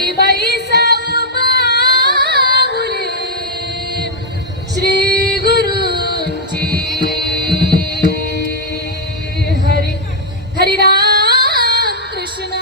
हरिबाई सावबाहुले श्री गुरूंची हरी हरी राम कृष्ण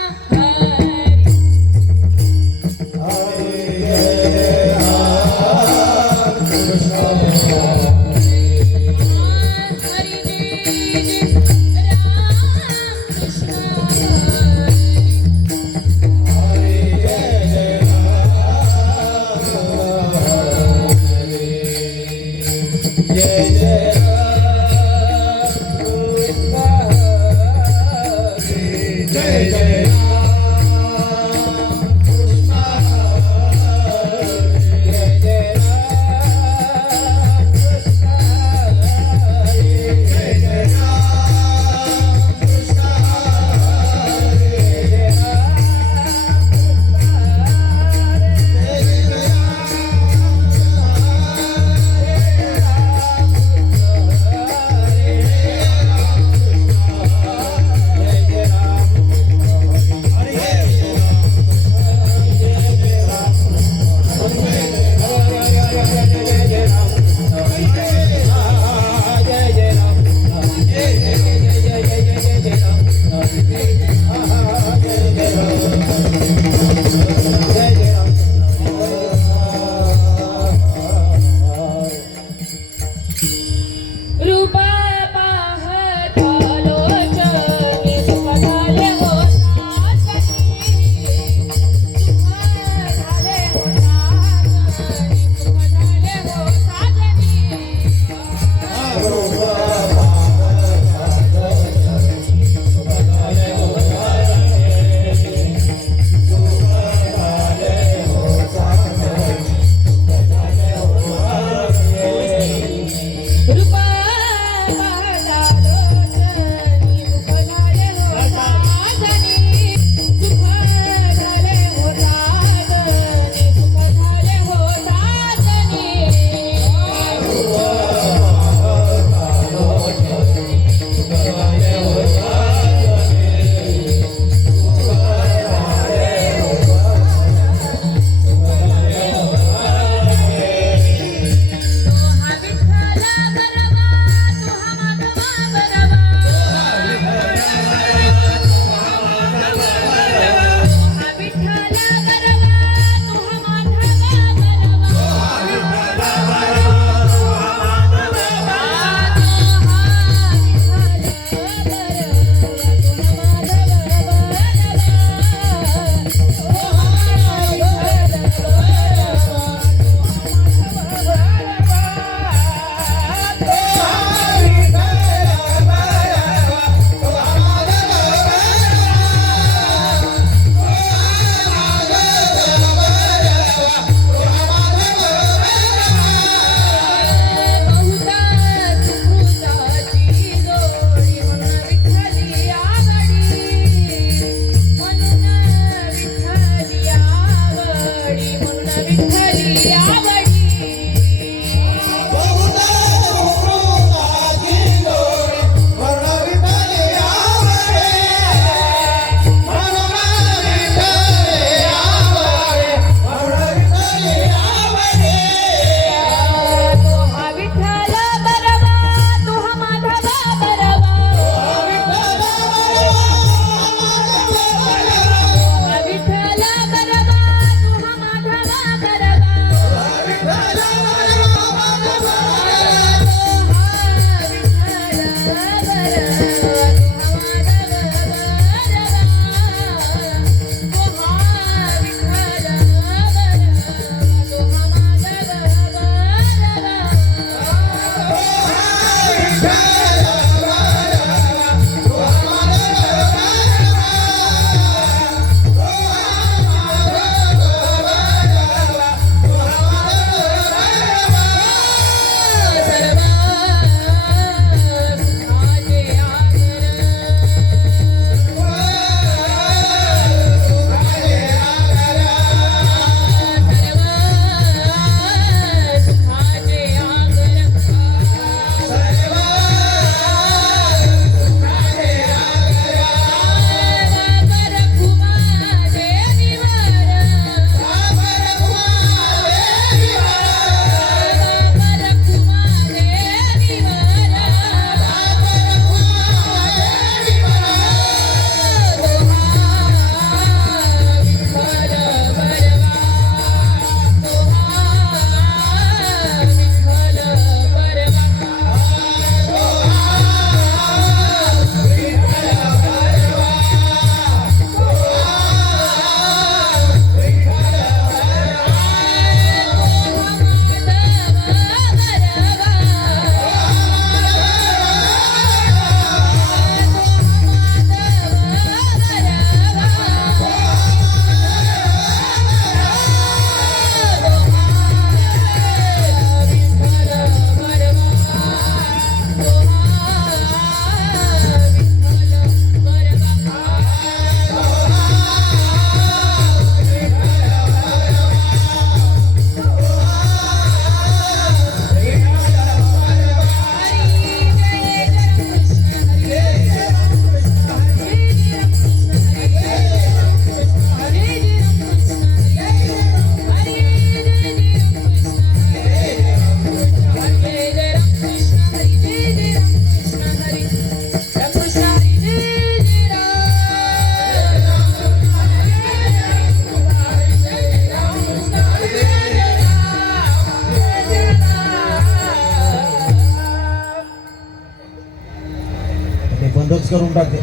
करून टाकते.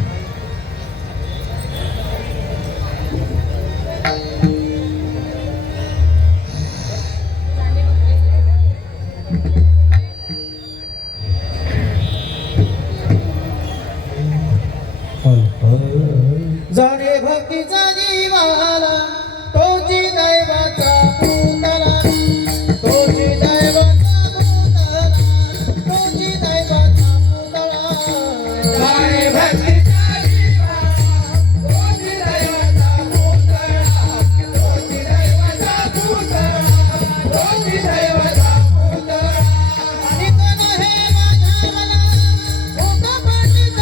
जाणे भक्तीचा जीवाला तोची दैवाचा पुतळा तोची दैवाचा पुतळा तोची दैवाचा पुतळा जाणे भक्तीचा जीवाला तोची दैवाचा पुतळा तोची दैवाचा पुतळा तोची दैवाचा पुतळा आणि कोण हे माझ्या मना होता पंडित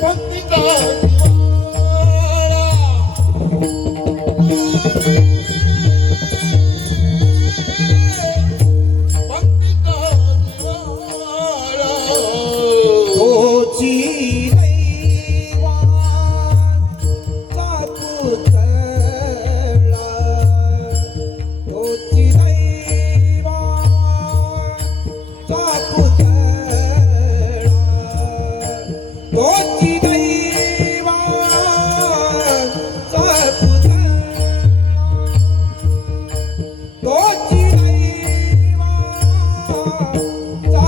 भक्तीचा पुतळा तोची दैवाचा पुतळा तोची दैवाचा पुतळा तोची दैवाचा पुतळा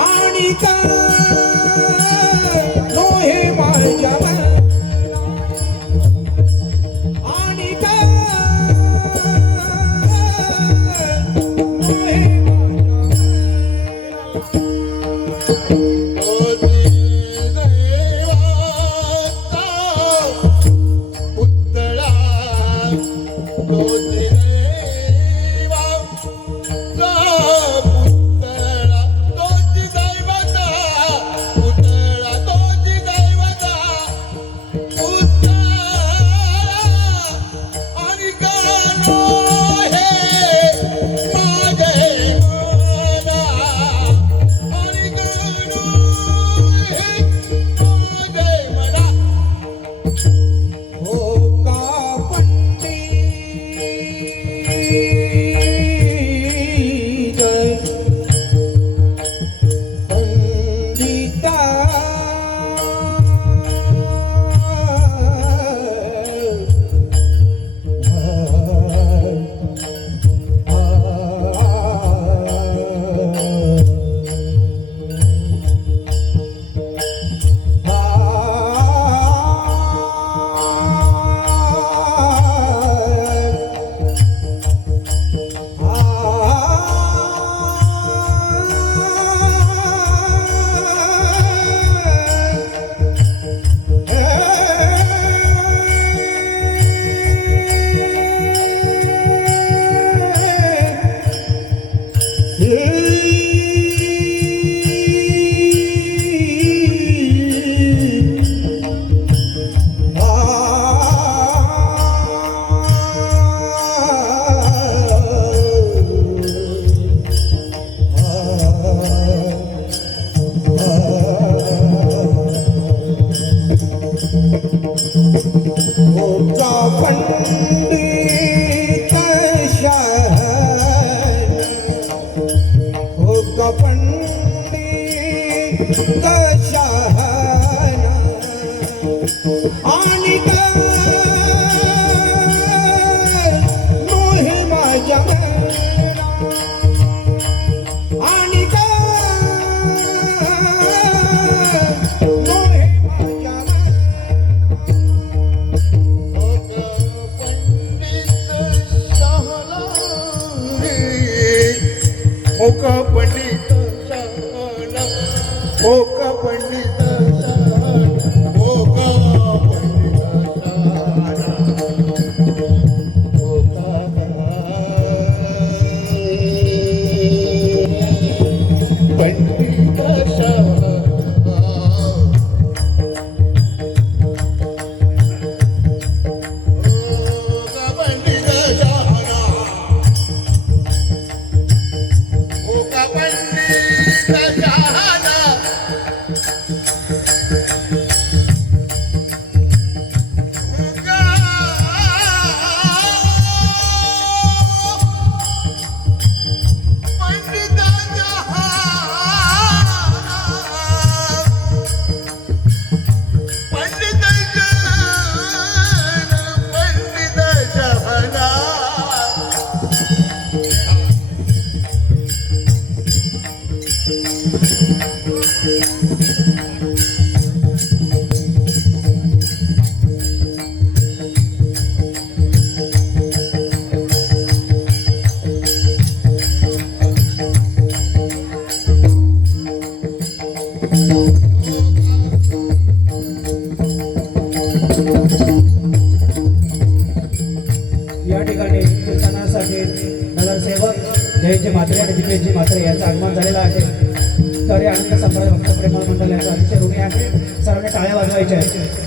आणि का नोहे माझ्या मना आणि का नोहे आणि का नोहे माझ्या मना आणि का नोहे माझ्या मना ओका पंडित शाला ओका पंडित या ठिकाणी कीर्तनासाठी नगरसेवक जयंती म्हात्रे आणि दिपेशजी म्हात्रे यांचं आगमन झालेलं आहे. तर हे आनंद संभाळ भक्त प्रेमळ मंडळ यांचा अतिशय ऋणी आहे. सर्वांनी टाळ्या वाजवायच्या आहेत.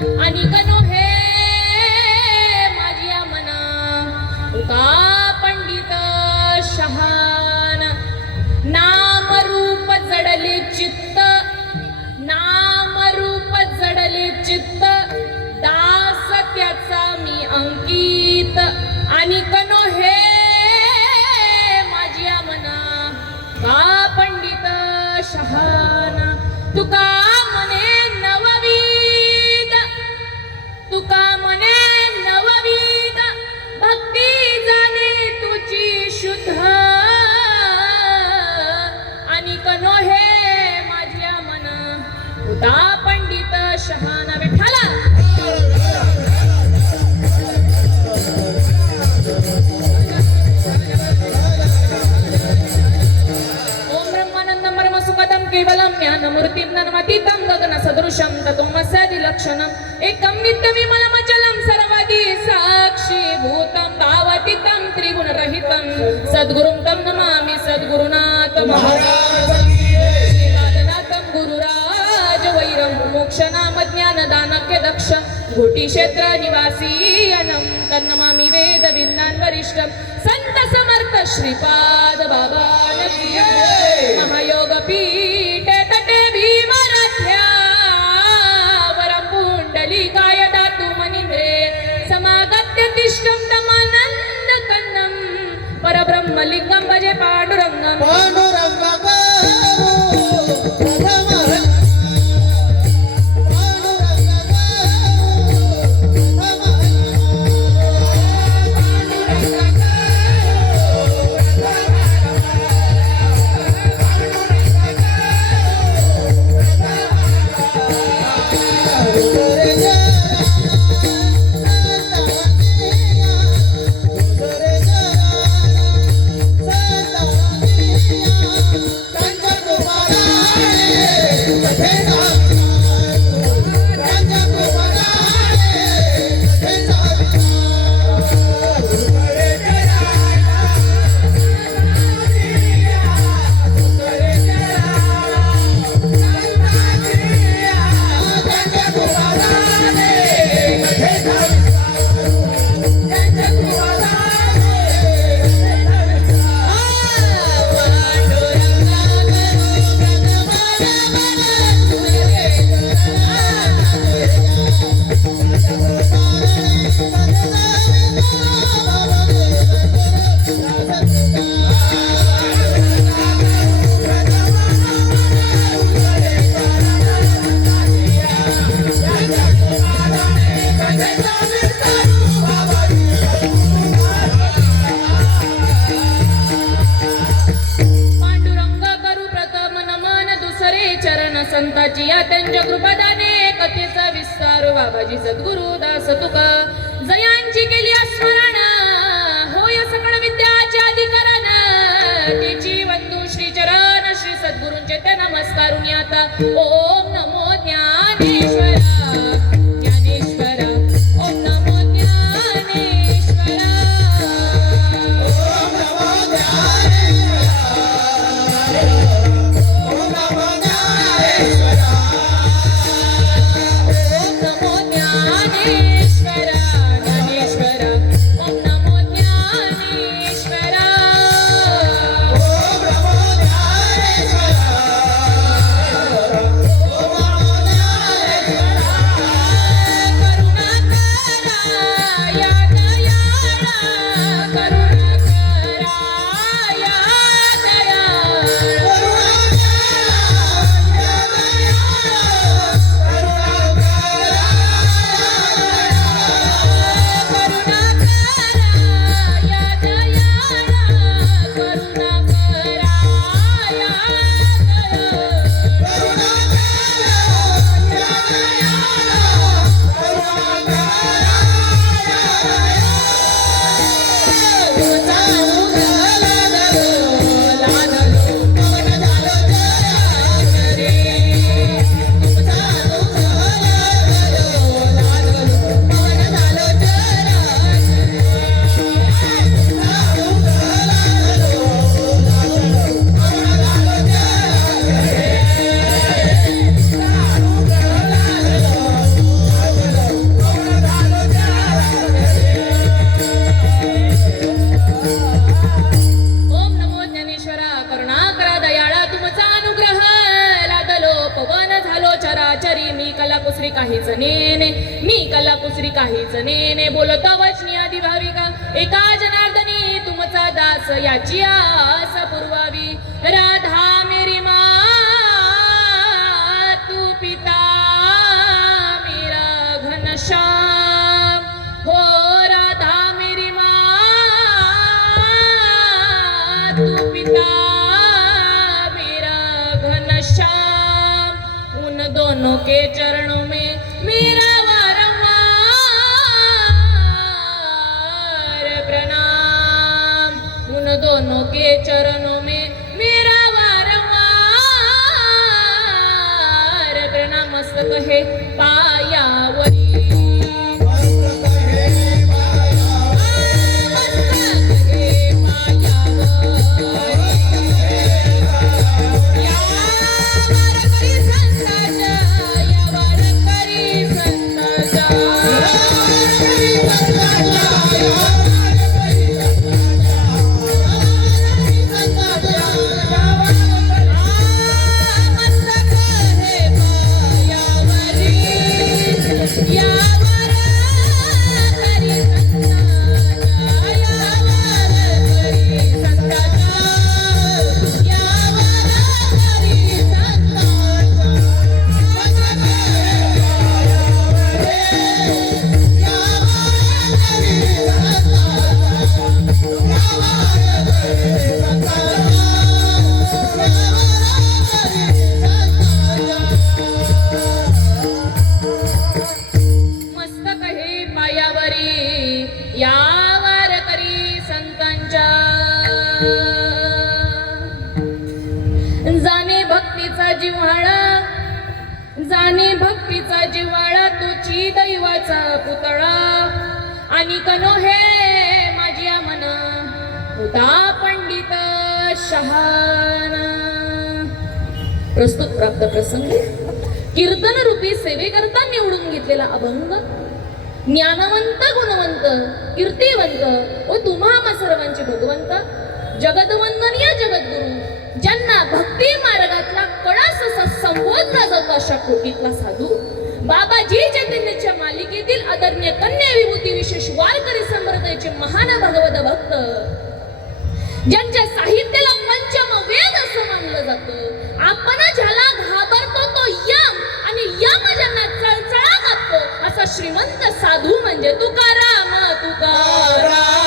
आणि कनो हे माझ्या मना तुका पंडित शहान नाम रूप जडले चित्त नाम रूप जडले चित्त दास त्याचा मी अंकित आणि कनो हे माझ्या मना का पंडित शहाना तुका मने नववीद तुका मने नववीद भक्ती जाणे तुझी शुद्ध आणि कनो हे माझ्या मना तुका पंडित शहाना विठ्ठला केवलम ज्ञानमूर्तिं नन्मतीतं गगन सदृशं ततोमस्यादिलक्षणम् एकं नित्यविमलमचलं सर्वदि साक्षीभूतं भावतीतं त्रिगुणरहितं सद्गुरुं तं नमामि सद्गुरुनाथ महाराज श्रीपादनाथं गुरुराज वैरं मोक्षनाम ज्ञानदानक्य दक्ष घोटी क्षेत्र निवासी अनं तन्नमामि वेद विज्ञान वरिष्ठ संत समर्थ श्रीपाद बाबा महायोग पीठ तटे भीमराध्या वरं पुंडलिकाय दातु मनिन्द्रे समागत्य तिष्ठं तमानंद कन्नं परब्रह्मलिंगं भजे पांडुरंगं संताची या त्यांच्या कृपादाने कथेचा विस्तार बाबाजी सद्गुरु दास तुका जयांची केली स्मरण होय सकळ विद्याच्या अधिकरण तिची वंदू श्री चरण श्री सद्गुरूंचे ते नमस्कारून आता ओम नमो ज्ञानेश्वरा ज्ञानेश्वरा ओम नमो ज्ञानेश्वरा ओम नमो ज्ञानेश्वरा ओम नमो मी कलाकुसरी काहीच नेने बोलत वचनी आधी भाविका एका जनार्दनी तुमचा दास याची आस पुरवावी राधा मेरी माँ तू पिता मेरा घनश्याम हो राधा मेरी माँ तू पिता मेरा घनश्याम उन दोनों के चरणों में मेरा प्रणाम उन दोनों के चरणों में मेरा वारंवार प्रणाम मस्तक है पायावरी जाणे भक्तीचा जिव्हाळा तुझी दैवाचा पुतळा आणि कनो हे माझी मन होता पंडित शहाणा. प्रस्तुत प्राप्त प्रसंगी कीर्तन रूपी सेवेकरता निवडून घेतलेला अभंग ज्ञानवंत गुणवंत कीर्तिवंत व तुम्हा सर्वांचे भगवंत जगदवंदनीय जगद्गुरु ज्यांना भक्ती मार्गातला कळस संबोधला जातो अशा कोटीतला साधू बाबाजी चैतन्याच्या मालिकेतील आदरणीय कन्या विभूती विशेष वारकरी संप्रदायाचे महान भगवत भक्त ज्यांच्या साहित्याला पंचम वेद असं मानलं जातं. आपण ज्याला घाबरतो तो यम आणि यम ज्यांना चळचळा घालतो असा श्रीमंत साधू म्हणजे तुकाराम. तुकाराम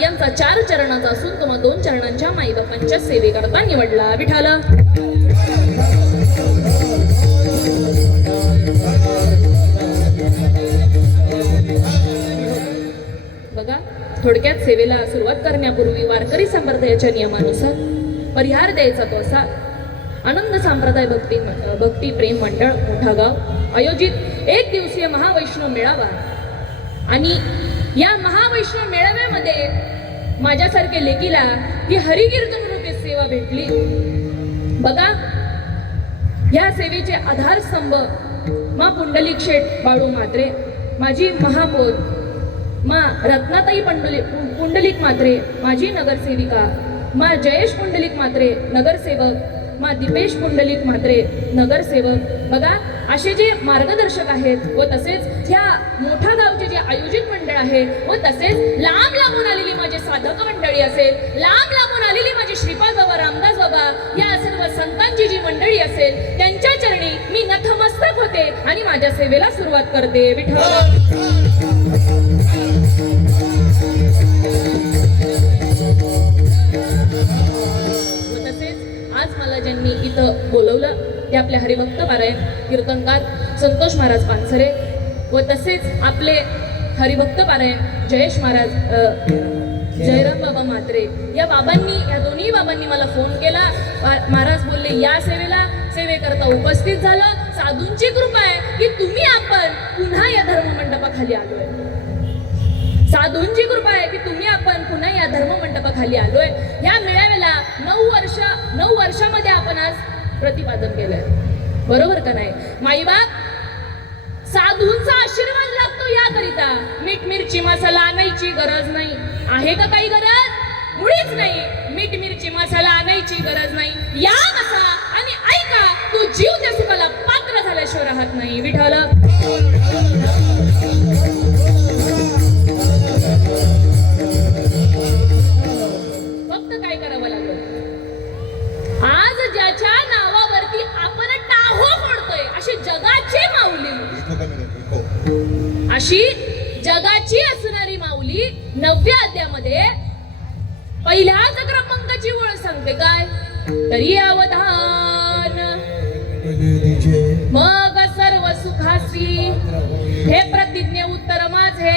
यांचा 4 चरणाचा असून तुम्हा 2 चरणांच्या माईबापांच्या सेवेकरता निवडला. विठाल बघा थोडक्यात सेवेला सुरुवात करण्यापूर्वी वारकरी संप्रदायाच्या नियमानुसार परिहार द्यायचा तो असा. आनंद संप्रदाय भक्ती प्रेम मंडळ मोठागाव आयोजित 1 दिवसीय महावैष्णव मेळावा आणि या महावैष्णव मेळाव्यामध्ये माझ्यासारखे लेकीला ही हरिकीर्तन रूपी सेवा भेटली. बघा या सेवेचे आधारस्तंभ मा पुंडलिक शेठ बाळू म्हात्रे, माझी महापौर मा रत्नाताई पुंडलिक म्हात्रे, माझी नगरसेविका मा जयेश पुंडलिक म्हात्रे नगरसेवक, मा दीपेश पुंडलिक म्हात्रे नगरसेवक. बघा असे जे मार्गदर्शक आहेत व तसेच ह्या मोठ्या गावचे जे आयोजित मंडळ आहे व तसेच लांब लांबून आलेली माझे साधक मंडळी असेल, लांब लांबून आलेली माझे श्रीपाद बाबा, रामदास बाबा, या सर्व संतांची जी मंडळी असेल त्यांच्या चरणी मी नतमस्तक होते आणि माझ्या सेवेला सुरुवात करते. विठ्ठल आज मला ज्यांनी इथं बोलवलं ते आपले हरिभक्त पारायण कीर्तनकार संतोष महाराज पानसरे व तसेच आपले हरिभक्त पारायण जयेश महाराज जयराम बाबा म्हात्रे या बाबांनी, या दोन्ही बाबांनी मला फोन केला. महाराज बोलले या सेवेकरता उपस्थित झालं. साधूंची कृपा आहे की तुम्ही आपण पुन्हा या धर्ममंडपाखाली आलोय. साधूंची कृपा आहे की तुम्ही आपण पुन्हा या धर्ममंडपाखाली आलोय. या मेळाव्याला 9 वर्षामध्ये आपण आज प्रतिपादन केलंय. बरोबर का नाही माईबाप? साधूंचा आशीर्वाद लागतो याकरिता. मीठ मिरची मसाला आणायची गरज नाही. आहे का काही गरज? मुळीच नाही. मीठ मिरची मसाला आणायची गरज नाही. या बसा आणि ऐका, तो जीव त्या सुखाला पात्र झाल्याशिवाय राहत नाही. विठ्ठल फक्त काय करावं लागलं? आज ज्याच्या नावावरती आपण टाहो फोडतोय अशी जगाची माऊली, अशी जगाची असणारी माऊली 9व्या अध्यायामध्ये पहिल्याच क्रमांकाची ओळ सांगते काय? तरी अवधान मग सर्व सुखासी, हे प्रतिज्ञे उत्तर माझे.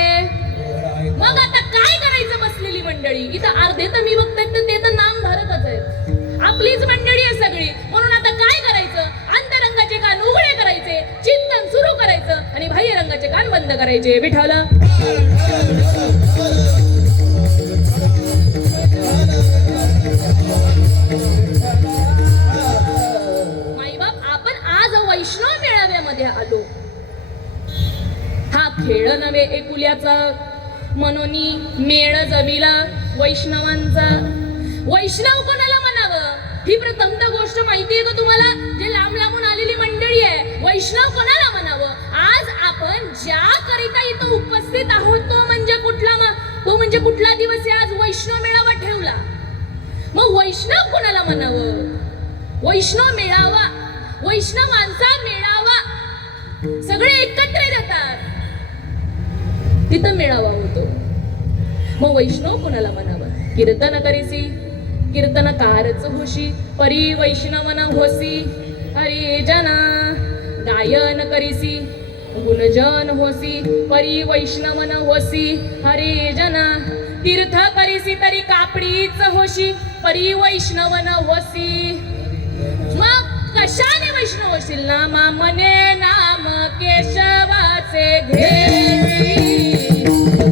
मग आता काय करायचं बसलेली मंडळी? इथं अर्धे तर मी बघताय तर ते तर नाम धारकच आहेत, आपलीच मंडळी आहे सगळी. म्हणून आता काय करायचं? अंतरंगाचे कान उघडे करायचे, चिंतन सुरू करायचं आणि बाह्य रंगाचे कान बंद करायचे. विठ्ठल माईबाप, आपण आज वैष्णव मेळाव्यामध्ये आलो. हा खेळ नव्हे एकुल्याचा, मनोनी मेळ जमिला वैष्णवांचा. वैष्णव कोणाला म्हणावं ही प्रथम तर गोष्ट माहिती आहे का तुम्हाला? जे लांब लांबून आलेली मंडळी आहे, वैष्णव कोणाला म्हणावं? आज आपण ज्या करिता इथं उपस्थित आहोत तो म्हणजे कुठला दिवस आहे? आज वैष्णव मेळावा ठेवला. मग वैष्णव कोणाला म्हणावं? वैष्णव मेळावा, वैष्णवांचा मेळावा, सगळे एकत्र येतात तिथं मेळावा होतो. मग वैष्णव कोणाला म्हणावं? कीर्तन करीसी कीर्तनकारच होशी, परी वैष्णवन होसी हरिजना. गायन करीसी गुणजन होसी, परी वैष्णवन होसी हरिजना. तीर्थ करीसी तरी कापडीच होशी, परी वैष्णवन होसी. मग कशाने वैष्णव होशील? नामा मने नाम केशवाचे घेसी,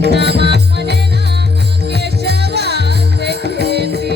नामा मने नाम केशवाचे घेसी.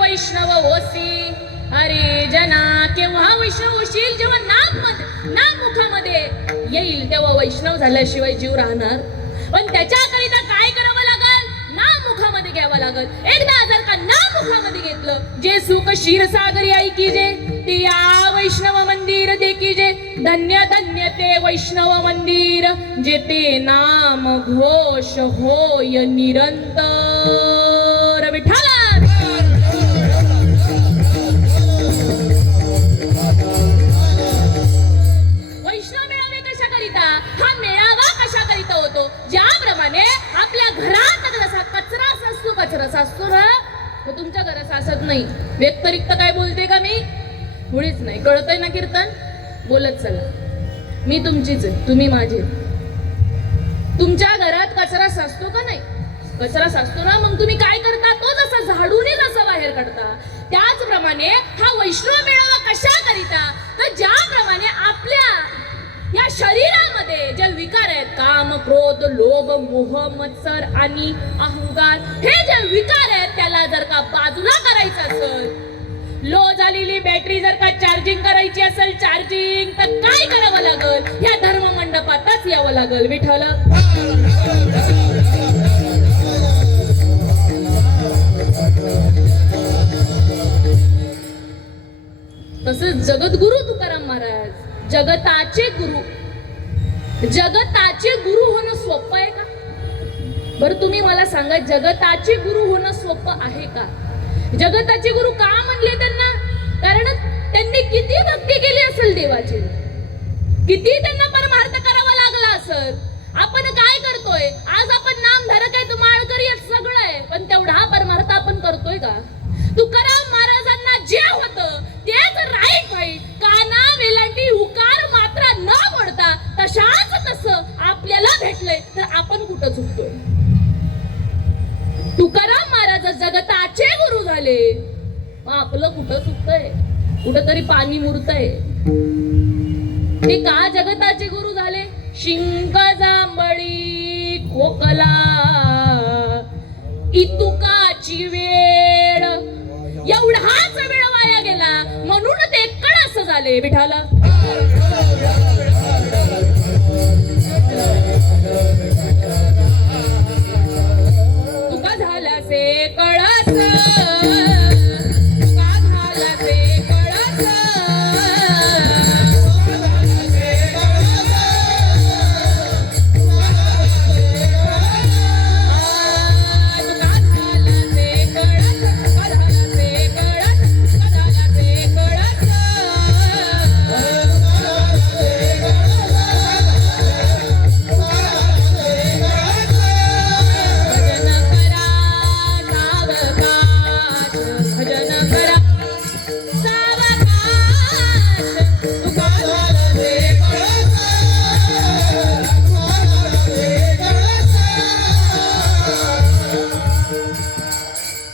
वैष्णव होसी अरे जना. केव्हा वैष्णव होशील? जेव्हा नाम मुखामध्ये येईल तेव्हा वैष्णव झाल्याशिवाय जीव राहणार. पण त्याच्याकरिता काय करावं लागल? नाम मुखामध्ये घ्यावं लागल. एकदा जर का नाम मुखामध्ये घेतलं, जे सुख क्षीरसागरी ऐकी जे या वैष्णव मंदिर देखी जे धन्य धन्य ते वैष्णव मंदिर जेते नाम घोष होय निरंतर विठ्ठला. वैष्णव मेळावे कशा करिता, हा मेळावा कशा करिता होतो, ज्याप्रमाणे आपल्या घरात जसा कचरा साचतो ना, तो तुमच्या घरात साचत नाही. व्यतिरिक्त काय बोलते का मी, मुळीच नाही. कळतंय ना कीर्तन, बोलत चला. मी तुमचीच आहे, तुम्ही माझे. तुमच्या घरात कचरा साचतो का नाही, कचरा साचतो ना, मग तुम्ही काय करता, तो जसा झाडूने जसा बाहेर काढता, त्याचप्रमाणे हा वैष्णव मेळावा कशा करिता, तर ज्याप्रमाणे आपल्या या शरीरामध्ये जे विकार आहेत, काम क्रोध लोभ मोह मत्सर आणि अहंकार, हे जे विकार आहेत त्याला जर का बाजूला करायचं असेल, लो झालेली बॅटरी जर का चार्जिंग करायची असेल, चार्जिंग, तर काय करावं लागल, या धर्म मंडपातच यावं लागल विठ्ठल. तसंच जगद्गुरु तुकाराम महाराज, जगताचे गुरु होणं सोपं आहे का? बरं तुम्ही मला सांगा, जगताचे गुरु होणं सोपं आहे का? जगताचे गुरु का म्हणले त्यांना? कारण त्यांनी किती भक्ती केली असेल देवाची, किती त्यांना परमार्थ करावा लागला असेल. आपण काय करतोय आज, आपण नाम धरत आहे, माळकरी सगळं आहे, पण तेवढा हा परमार्थ आपण करतोय का? तुकाराम महाराजांना जे होतं तेच राईट वाईट, काना वेलांटी उकार मात्रा न मोडता तशाच तसं आपल्याला भेटलंय, तर आपण कुठं चुकतोय? तुकाराम महाराज जगताचे गुरु झाले, मग आपलं कुठं चुकतंय? कुठंतरी पाणी मुरतंय. ते का जगताचे गुरु झाले? शिंक जांभळी खोकला इतुकाची वेळ, एवढाच वेळ वाया गेला म्हणून ते कळस झाले विठाला. तुका झाला से कळस,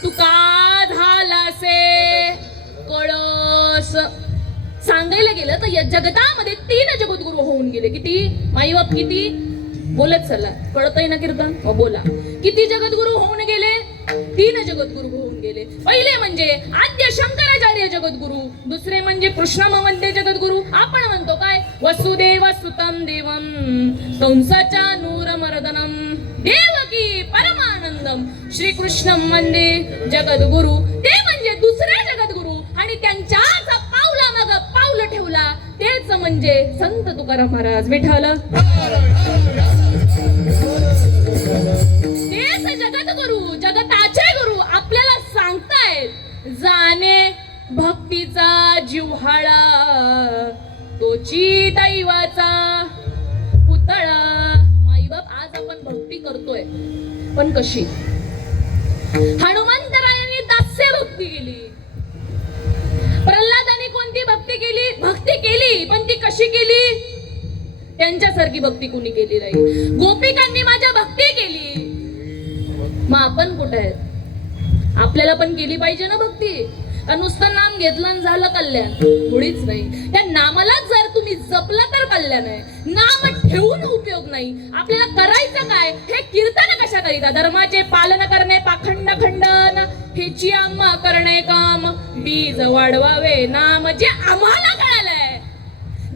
तुका झाला से कळस, सांगायला गेलं तर या जगतामध्ये 3 जगद्गुरु होऊन गेले. किती माई बाप, किती बोलत चला, कळतंय ना कीर्तन, बोला. किती जगद्गुरु होऊन गेले? 3 जगद्गुरु होऊन गेले. पहिले म्हणजे आद्य शंकराचार्य जगद्गुरु, दुसरे म्हणजे कृष्ण मवंते जगद्गुरु. आपण म्हणतो काय, वसुदेव सुतम देवम कंसाचा नूरमर्दनम देवकी परमानंदम श्रीकृष्णम वंदे जगद्गुरु. ते म्हणजे दुसरे जगद्गुरु, आणि त्यांच्याच पावला मग पाऊल ठेवला तेच म्हणजे संत तुकाराम महाराज विठ्ठल. तेच जगद्गुरु, जगताचे गुरु आपल्याला सांगतायत, जाणे भक्तीचा जिव्हाळा तोची दैवाचा पुतळा. माईबाप, आज आपण भक्ती करतोय, पण कशी? हनुमंतरायांनी दास्य भक्ती केली, प्रल्हादाने कोणती भक्ती केली? भक्ती केली, पण ती कशी केली? त्यांच्यासारखी भक्ती कुणी केली नाही. गोपिकांनी माझ्या भक्ती केली, मग आपण कुठे आहेत? आपल्याला पण केली पाहिजे ना भक्ती. का नुसतं नाम घेतलं आणि झालं कल्याण? मुळीच नाही. त्या नामालाच जर तुम्ही जपला तर कल्याण आहे, नाम ठेवून उपयोग नाही. आपल्याला करायचं काय? हे कीर्तन कशा करीता? धर्माचे पालन करणे, पाखंड खंडन हेची आम्हा करणे काम, बीज वाढवावे नाम. जे आम्हाला कळालंय,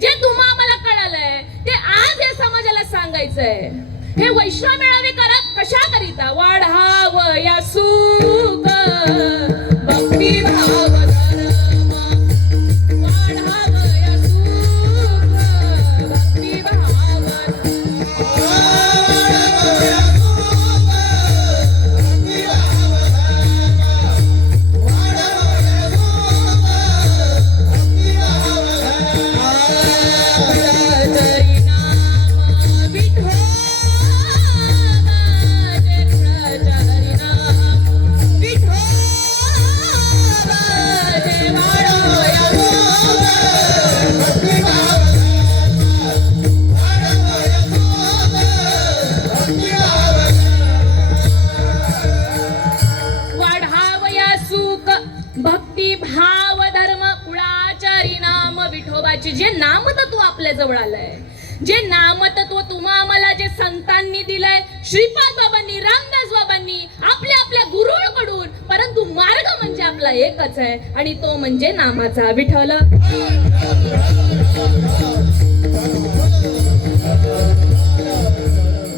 जे तुम्हा आम्हाला कळालंय, ते आज या समाजाला सांगायचंय. हे वैष्णव मेळावे करा कशा करीता? वाढाव या सुख भक्ती भाव धर्म, जे नामतत्व तुम्हा आम्हाला जे संतांनी दिलंय, श्रीपाद बाबांनी, रामदास बाबांनी, आपल्या आपल्या गुरुकडून, परंतु मार्ग म्हणजे आपला एकच आहे आणि तो म्हणजे नामाचा. विठ्ठल.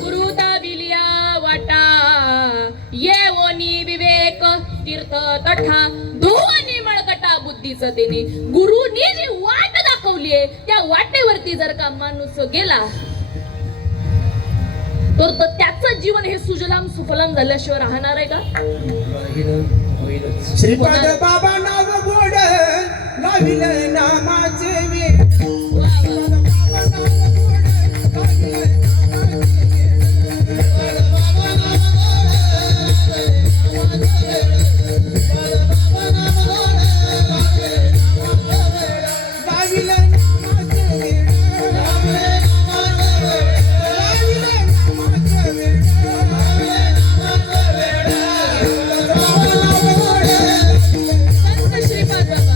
गुरु दाविलिया वाटा ये ओनी विवेक तीर्थ तठा धुवनी मळकटा बुद्धीचं देणे. गुरुनी जी वाट दाखवलीये त्या वाटेवरती जर का माणूस गेला तर त्याचं जीवन हे सुजलाम सुफलाम झाल्याशिवाय राहणार आहे का? श्रीपाद बाबा नाव गोड लाविले नामाचे वेळ. संत श्रीपाद बाबा.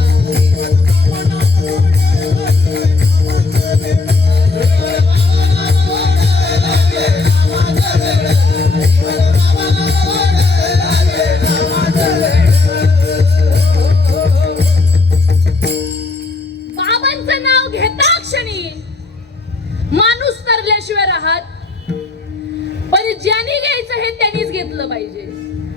बाबांचं नाव घेता क्षणी माणूस तरल्याशिवाय राहत, पण ज्यांनी घ्यायचं हे त्यांनीच घेतलं पाहिजे.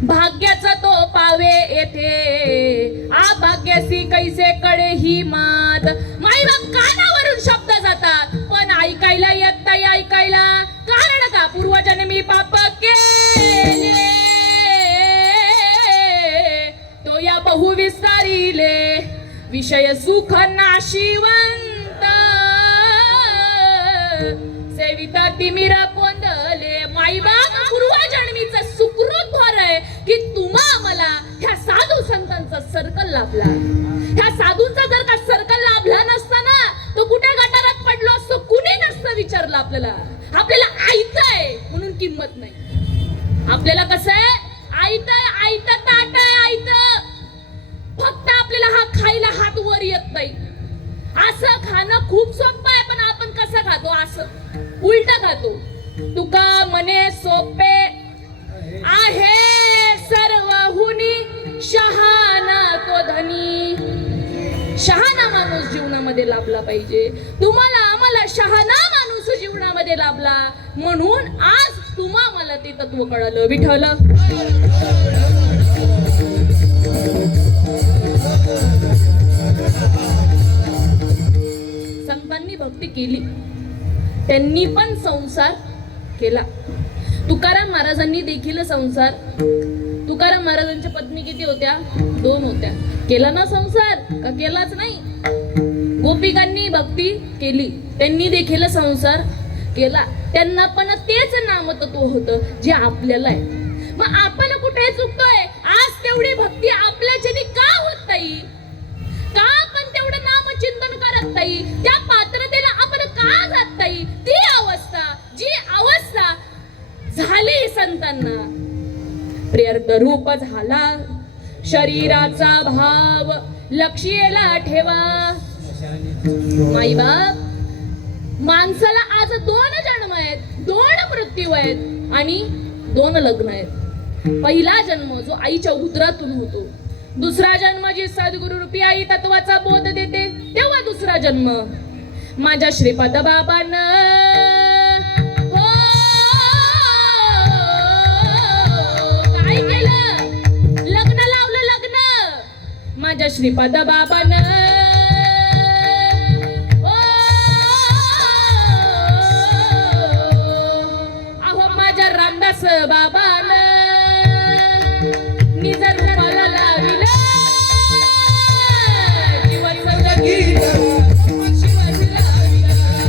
भाग्याचा तो पावे येथे आ भाग्यासी कैसे कळे ही मात. माईबाप कानावरून शब्द जातात पण ऐकायला येत नाही. ऐकायला कारण का? पूर्वजन्मी पाप केले तो या बहुविस्तारिले विषय सुख नाशिवंत सेविता तिमिर कोंदले. माईबाप पूर्वजन्मीचं सुकृत भर आहे की तुम्हा मला ह्या साधू संतांचा सर्कल लाभला. ह्या साधूंचा जर का सर्कल लाभला नसता ना तो कुठे गटारात पडलो असतो कुणी नसतं विचारलं आपल्याला. आपल्याला आयतंय म्हणून किंमत नाही. आपल्याला कसं आहे? आयतंय, आयतं ताट आहे, आयतं. फक्त आपल्याला हा खायला हात वर येत नाही. असं खाणं खूप सोपं आहे पण आपण कसं खातो? असं उलट खातो. तुका मने सोपे आहे सर्वहुनी शहाणा तो धनी. शहाणा माणूस जीवनामध्ये लाभला पाहिजे. तुम्हाला आम्हाला शहाणा माणूस जीवनामध्ये लाभला म्हणून आज तुम्हा मला ते तत्व कळलं. विठ्ठल. संतांनी भक्ती केली, त्यांनी पण संसार केला. तुकाराम महाराजांनी देखील संसार. तुकाराम महाराजांच्या पत्नी किती होत्या? 2 होत्या. केला ना संसार का केलाच नाही? गोपिकांनी भक्ती केली, त्यांनी देखील संसार केला. त्यांना पण तेच नामतत्व होतं जे आपल्याला आहे. मग आपण कुठे चुकतोय? आज तेवढी भक्ती आपल्याच्याने का होत नाही? का आपण तेवढं नामचिंतन करत नाही? त्या पात्रतेला आपण का जात नाही? ती अवस्था, जी अवस्था झाली संतांना. प्रियर्थ रूप झाला शरीराचा भाव लक्षेला ठेवा. माईबाप माणसाला आज 2 जन्म आहेत, 2 मृत्यू आहेत आणि 2 लग्न आहेत. पहिला जन्म जो आईच्या उदरातून होतो, दुसरा जन्म जी सद्गुरु रूपी आई तत्वाचा बोध देते तेव्हा दुसरा जन्म. माझ्या श्रीपाद बाबांना काय केलं? लग्न लावलं. लग्न माझ्या श्रीपाद बाबांना माझ्या रामदास बाबांना निजर रूपाला लाविलं. जीवाचं लगीन शिवाजी लाविला.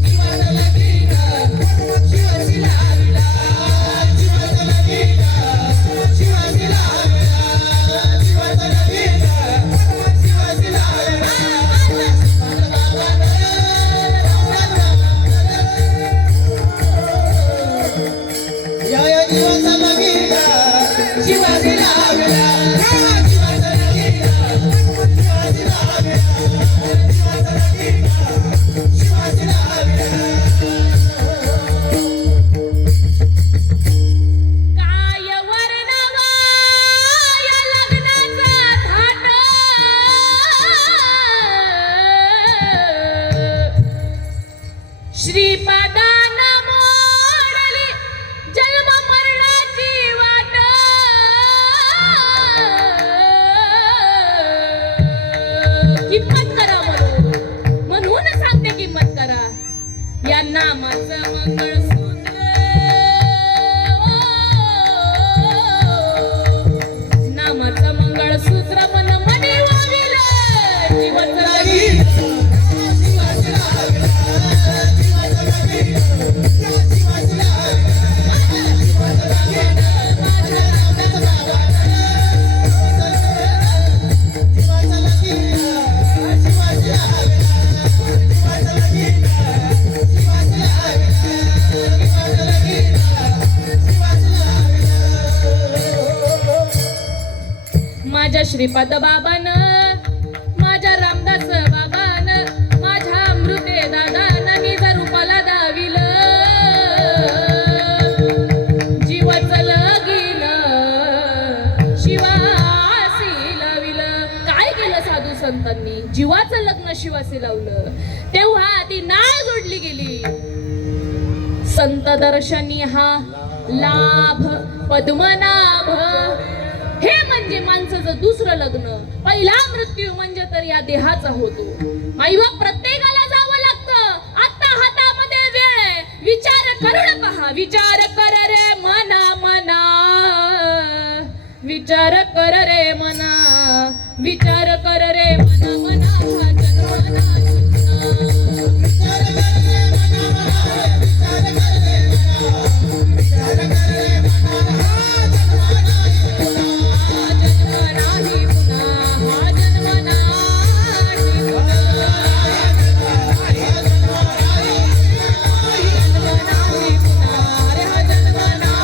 जीवाचं लगीन शिवाजी लाविला. जीवाचं लगीन शिवाजी लाविला. जीवाचं लगीन शिवाजी लाविला. जीवाचं लगीन शिवाजी लाविला. जीवाचं लगीन शिवाजी लाविला. जीवाचं लगीन शिवाजी लाविला. श्रीपाद बाबान, माझ्या रामदास बाबान, माझ्या अमृते दादान निज रूपाला दाविल, जीवच लगीन शिवासी लाविल. काय केलं साधू संतांनी? जीवाचं लग्न शिवासी लावलं. तेव्हा ती नाळ जोडली गेली. संत दर्शनी हा लाभ पद्मनाभ. हे म्हणजे माणसाचं दुसरं लग्न. पहिला मृत्यू म्हणजे तर या देहाचा होतो. माईबाप प्रत्येकाला जावं लागतं. आता हातामध्ये वेळ. विचार करून पहा. विचार कर रे मना मना, विचार कर रे मना, विचार कर रे मना मना. हा जन्म नाही पुन्हा, हा जन्म नाही पुन्हा, अरे हा जन्म नाही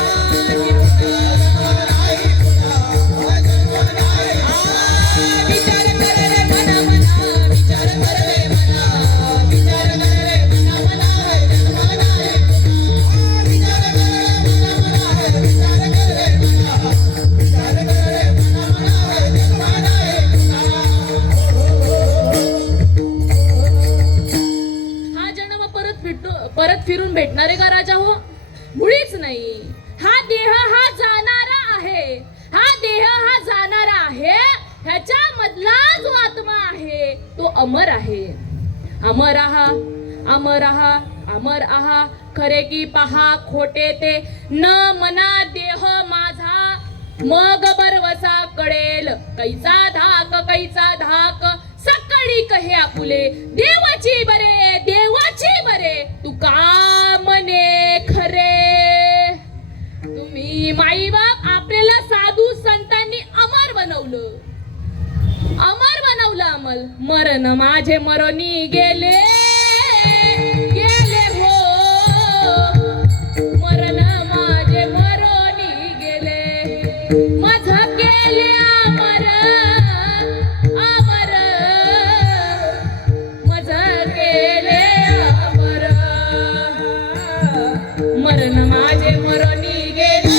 विचार कर रे मना मना, विचार कर रे मना, विचार कर रे मना मना. जन्म नाही पुन्हा, विचार कर रे मना मना, विचार कर रे मना, विचार कर रे मना मना. जन्म नाही पुन्हा. हा जन्म परत फिरून भेटणारे का राजा हो? मुळीच नाही. हा देह हा जाणारा आहे. हा देह हा जाणारा आहे. ह्याच्या मधला जो आत्मा आहे तो अमर आहे. अमर आहा, अमर आहा, अमर आहा. खरे की पहा खोटे ते न मना देह माझा, मग बरवसा कळेल कैचा धाक कैचा धाक. सकाळी कहे आपुले देवाची बरे देवाची बरे, तू का म्हणे खरे. तुम्ही माईबाप आपल्याला साधू संतांनी अमर बनवलं. अमर बनवलं अमल. मरण माझे मरोनी गेले गेले हो, मरण माझे मरोनी गेले. माझं केले अमर अमर, माझं केले अमर. मरण माझे मरोनी गेले.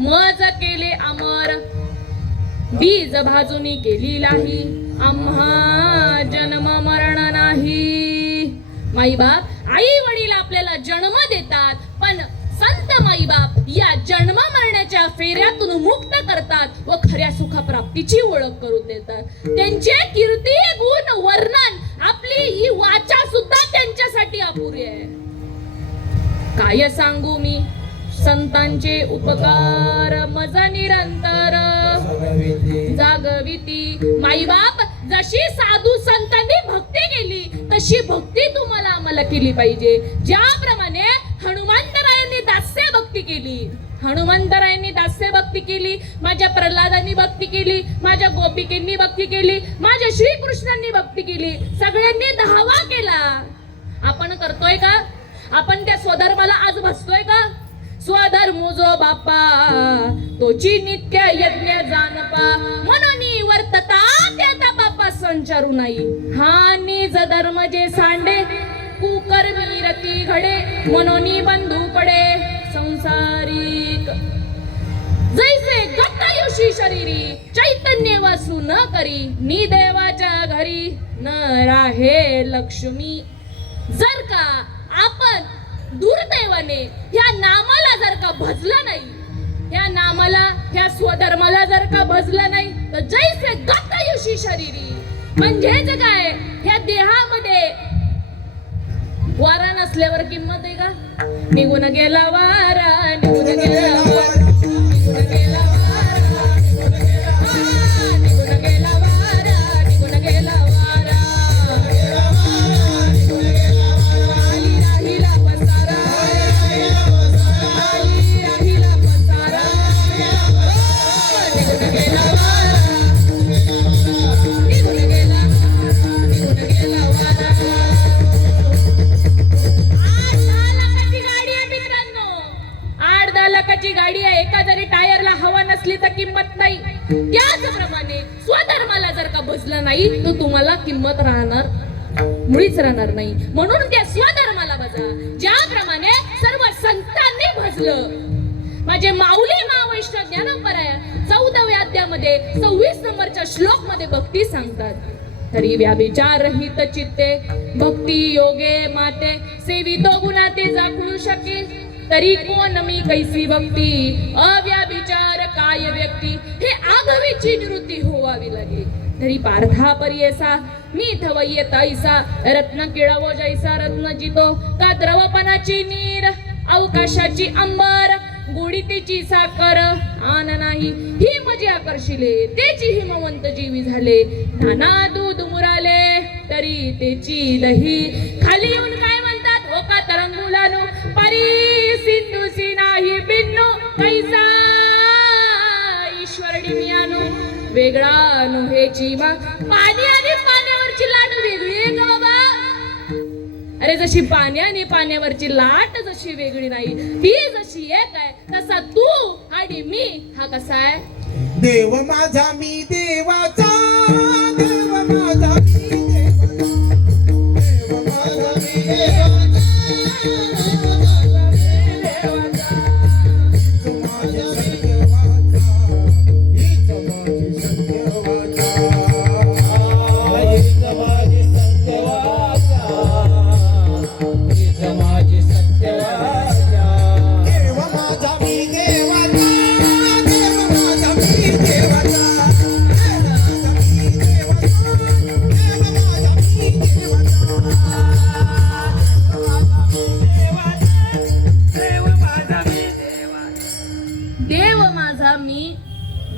मज केले अमर, बीज भाजूनी केली लाही. आम्हा जन्म मरण नाही. माईबाप आई वडील आपल्याला जन्म देतात, पण संत माईबाप या जन्म मरण्याच्या फेऱ्यातून मुक्त करतात व खऱ्या सुखप्राप्तीची ओळख करून देतात. त्यांचे कीर्ती गुण वर्णन आपली ही वाचा सुद्धा त्यांच्यासाठी अपुरी आहे. काय सांगू मी संतांचे उपकार मज निरंतर जागविती. माईबाप जशी साधू संतांनी भक्ती केली तशी भक्ती तुम्हाला आम्हाला केली पाहिजे. ज्याप्रमाणे हनुमंतरायांनी दास्य भक्ती केली, हनुमंतरायांनी दास्य भक्ती केली, माझ्या प्रल्हादांनी भक्ती केली, माझ्या गोपिकेंनी भक्ती केली, माझ्या श्रीकृष्णांनी भक्ती केली. सगळ्यांनी धावा केला. आपण करतोय का? आपण त्या स्वधर्माला आज बसतोय का? स्वधर्म जो बापा तोची नित्य यज्ञ जानपा, मनोनी वर्तता त्या बापा संचारू नाही. हा निज धर्म जे सांडे कुकर्मी रती घडे, मनोनी बंधू पडे संसारिक. जैसे गतायुषी शरीरी चैतन्य अन्य वासू न करी नी देवाच्या घरी न राहे लक्ष्मी. जर का आपण दुर्दैवाने ह्या नामाला जर का भजलं नाही, ह्या नामाला ह्या स्वधर्माला जर का भजलं नाही तर जैसे गतयुषी शरीरी, म्हणजेच काय, ह्या देहामध्ये वारा नसल्यावर किंमत आहे का? निघून गेला वारा, निघून गेला वारा, निघून गेला वारा, निघून गेला वारा, निघून गेला वारा, निघून गेला वारा, निघून गेला वारा, आली राहिला पसारा, आली राहिला पसारा, निघून गेला वारा, निघून गेला, निघून गेला वारा. 8-10 लाखाची गाडी आहे, एका जरी टायरला हवा नसली तर किंमत नाही. त्याचप्रमाणे स्वधर्माला जर का भजलं नाही तर तुम्हाला किंमत राहणार, मुळीच राहणार नाही. म्हणून त्या स्वधर्माला भजा, ज्याप्रमाणे सर्व संतांनी भजलं. माझे माऊली महावैष्णव ज्ञानोपराय 14व्या अध्यायामध्ये 26 नंबरच्या श्लोक मध्ये भक्ती सांगतात. तरी व्याभिचार रहित चित्ते भक्ती योगे माते सेवितो गुणाते जाखू शके. तरी कोण मी कैसी भक्ती अव्याभिचार काय व्यक्ती, हे आगवीची निवृत्ती होवावी लागे. तरी पार्था परियसा मी थवय तैसा रत्न किळावो जैसा रत्न जितो का द्रवपणाची नीर अवकाशाची अंबर गोडीतेची साखर आन नाही ही मजे आकर्षिले तेची हिमवंत जीवी झाले. नाना दूध मुराले तरी तेची दही खाली येऊन काय म्हणतात हो का तरंगुलानो परी सिंधुसी नाही बिन्नो कैसा ईश्वर डिमियानो. वेगळा नो हे जीवा पाणी आणि पाण्यावरची लाट वेगळी आहे का बाबा? अरे जशी पाणी आणि पाण्यावरची लाट जशी वेगळी नाही, ती जशी एक आहे तसा तू आणि मी हा कसा आहे? देव माझा मी देवाचा, देव माझा मी देवाचा, देव माझा मी देवाचा,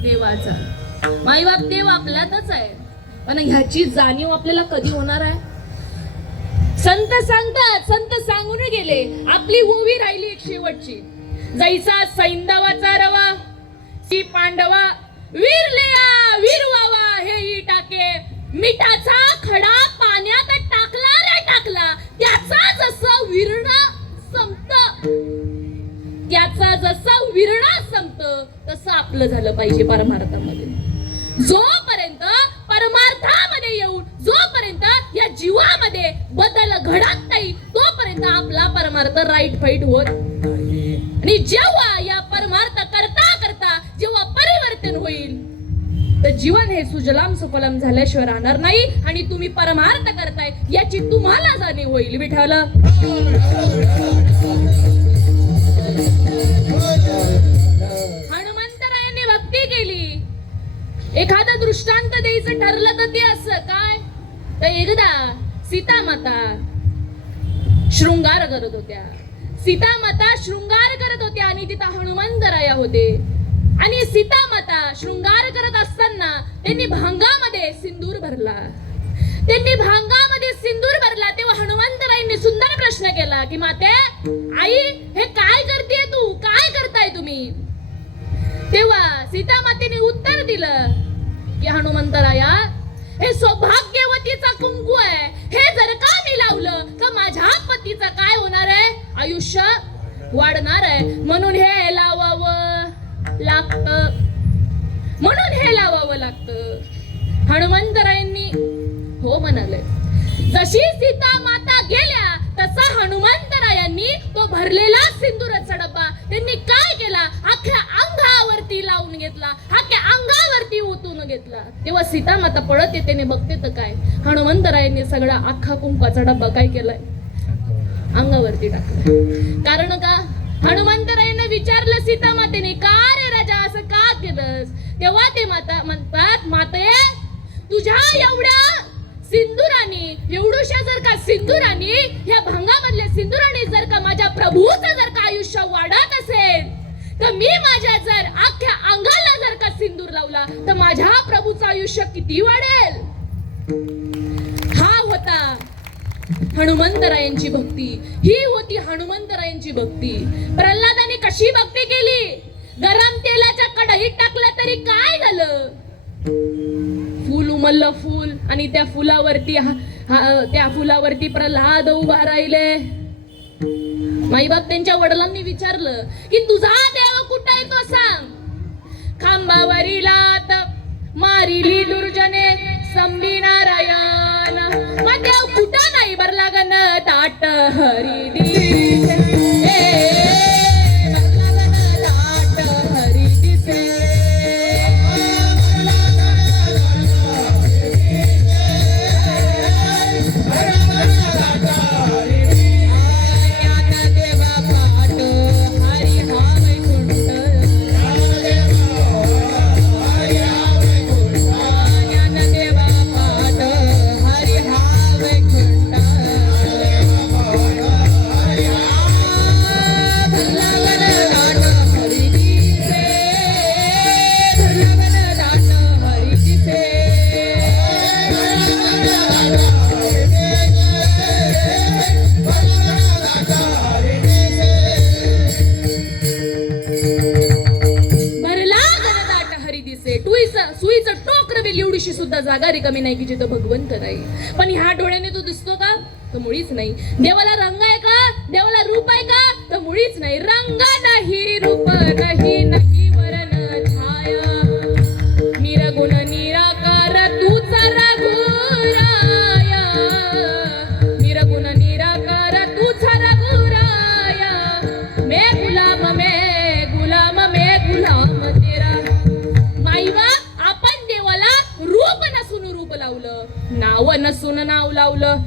देवाचा. माईबाप देव आपल्यातच आहे, पण ह्याची जाणीव आपल्याला कधी होणार आहे? संत सांगतात, संत सांगून गेले, आपली ओवी राहिली एक शेवटची. जैसा सैंदवाचा रवा सी पांडवा वीरलिया वीरवावा हे टाके मिठाचा खडा पाण्यात टाकला रे टाकला त्याचा जसं विरणा संपत, त्याचा जसा विरणा संपत तसं आपलं झालं पाहिजे परमार्थामध्ये. जोपर्यंत परमार्थामध्ये येऊन जोपर्यंत या जीवामध्ये बदल घडत नाही तोपर्यंत आपला परमार्थ राईट फाईट होत नाही. आणि जेव्हा या परमार्थ करता करता जेव्हा परिवर्तन होईल तर जीवन हे सुजलाम सुफलाम झाल्याशिवाय राहणार नाही आणि तुम्ही परमार्थ करताय याची तुम्हाला जाणीव होईल. विठ्ठल हनुमंतरायांनी भक्ती केली. एखादं दृष्टांत द्यायचं ठरलं तर ते असं काय, तर एकदा सीता माता शृंगार करत होत्या. सीता माता शृंगार करत होत्या आणि तिथं हनुमंतराया होते. आणि सीता माता शृंगार करत असताना त्यांनी भांगामध्ये सिंदूर भरला. त्यांनी भांगामध्ये सिंदूर भरला तेव्हा हनुमंतरायांनी सुंदर प्रश्न केला की माते आई हे काय करतेय तू, काय करताय तुम्ही? तेव्हा सीता मातेने उत्तर दिलं की हनुमंतराया हे सौभाग्यवतीचा कुंकू आहे, हे जर का मी लावलं तर माझ्या पतीचं काय होणार आहे? आयुष्य वाढणार आहे. म्हणून हे लावावं लागतं, म्हणून हे लावावं लागतं. हनुमंतरायांनी हो म्हणाले. जशी सीता माता गेल्या तसा हनुमंतरायांनी तो भरलेला सिंदुराचा डब्बा त्यांनी काय केला, अख्ख्या अंगावरती लावून घेतला, अख्ख्या अंगावरती ओतून घेतला. सीता माता पळत येते ने बघते तर काय, हनुमंतरायांनी सगळा अख्खा कुंकाचा डब्बा काय केलाय, अंगावरती टाकलं. कारण का, हनुमंतरायांना विचारलं सीता मातेने, का रे राजा असं का केलंस? तेव्हा ते माता म्हणतात, माते तुझ्या एवढ्या सिंदुराने, एवढूशा जर का सिंदुराने, ह्या भंगामधल्या सिंदुराने जर का माझ्या प्रभूचं जर का आयुष्य वाढत असेल, तर मी माझ्या जर अख्ख्या अंगाला जर का सिंदूर लावला तर माझ्या प्रभूचं आयुष्य किती वाढेल. हा होता हनुमंतरायांची भक्ती, ही होती हनुमंतरायांची भक्ती. प्रल्हादाने कशी भक्ती केली? गरम तेलाच्या कढईत टाकलं तरी काय झालं? फूल उमललं फूल, आणि त्या फुलावरती प्रल्हाद उभा राहिले. माईबाप त्यांच्या वडिलांनी विचारलं की तुझा देव कुठं आहे तो सांग. खांबावरीलात मारिली दुर्जने संबी नारायण, मग देव कुठं नाही भरला गण ताट हरी दिसे, भरला गण ताट हरी दिसे. सुईचं टोक रवेल एवढीशी सुद्धा जागा रिकामी नाही की जिथं भगवंत नाही. पण ह्या डोळ्याने तो दिसतो का? तर मुळीच नाही. देवाला रंग आहे का? देवाला रूप आहे का? तर मुळीच नाही. रंग नाही, रूप नाही, नाही वरण छाया, निरगुण निराकार तूच रघुराया, निरगुण निराकार तूच रघुराया, मैं गुलाम तेरा. माईवा आपण देवाला रूप नसून रूप लावलं, नाव नसून नाव लावलं.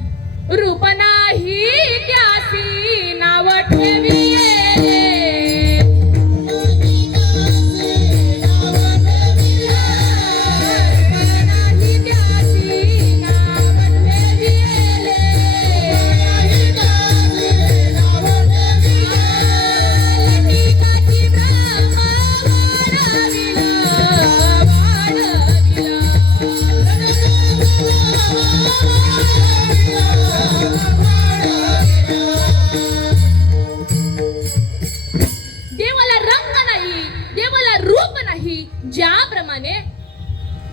रूप नाही त्यासी नाव ठेविये, ज्याप्रमाणे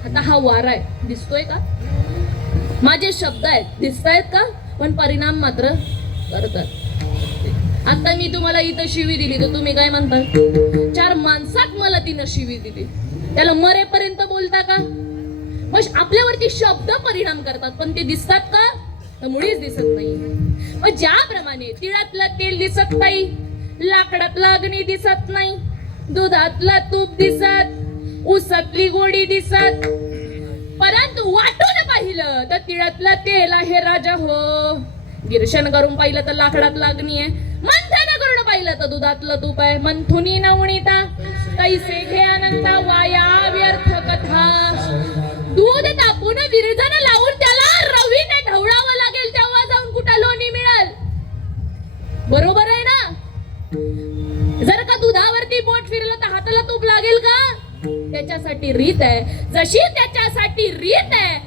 आता हा वारा आहे दिसतोय का? माझे शब्द आहेत दिसतायत का? पण परिणाम मात्र करतात. आता मी तुम्हाला इथं शिवी दिली तर तुम्ही काय म्हणता? 4 माणसात मला तिनं शिवी दिली, त्याला मरेपर्यंत बोलता का? मग आपल्यावरती शब्द परिणाम करतात, पण ते दिसतात का? तर मुळीच दिसत नाही. मग ज्याप्रमाणे तिळातलं तेल दिसत नाही, लाकडातला अग्नी दिसत नाही, दुधातला तूप दिसत, उसातली गोडी दिसत, परंतु वाटून पाहिलं तर तिळातलं तेल आहे राजा हो, गिरशन करून पाहिलं तर लाकडातला अग्नी आहे, मंथन करून पाहिलं तर दुधातलं तूप आहे. मंथुनी नवणीता कैसे घे अनंता वाया व्यर्थ कथा. दूध तापून विरजन लावून त्याला रवीने ढवळावं लागेल, तेव्हा जाऊन कुठं लोणी मिळेल. बरोबर आहे ना? जर का दुधावरती बोट फिरलं तर हाताला तूप लागेल का? त्याच्यासाठी रीत आहे. जशी त्याच्यासाठी रीत आहे,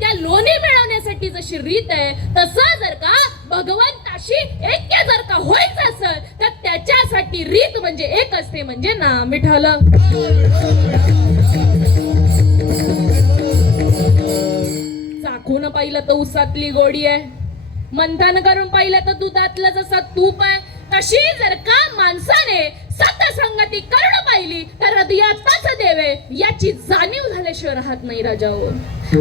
त्या लोणी मिळवण्यासाठी जशी रीत आहे, तसं जर का भगवंताशी ऐक्य जर का व्हायचं असेल तर त्याच्यासाठी रीत म्हणजे एक असते, म्हणजे नाम विठ्ठल. चाखून पाहिलं तर उसातली गोडी आहे, मंथन करून पाहिलं तर दुधातलं जसं तूप आहे, तशी जर का माणसाने सतसंगती करून पाहिली तर हृदयातच देवे याची जाणीव झाल्याशिवाय राहत नाही राजावर.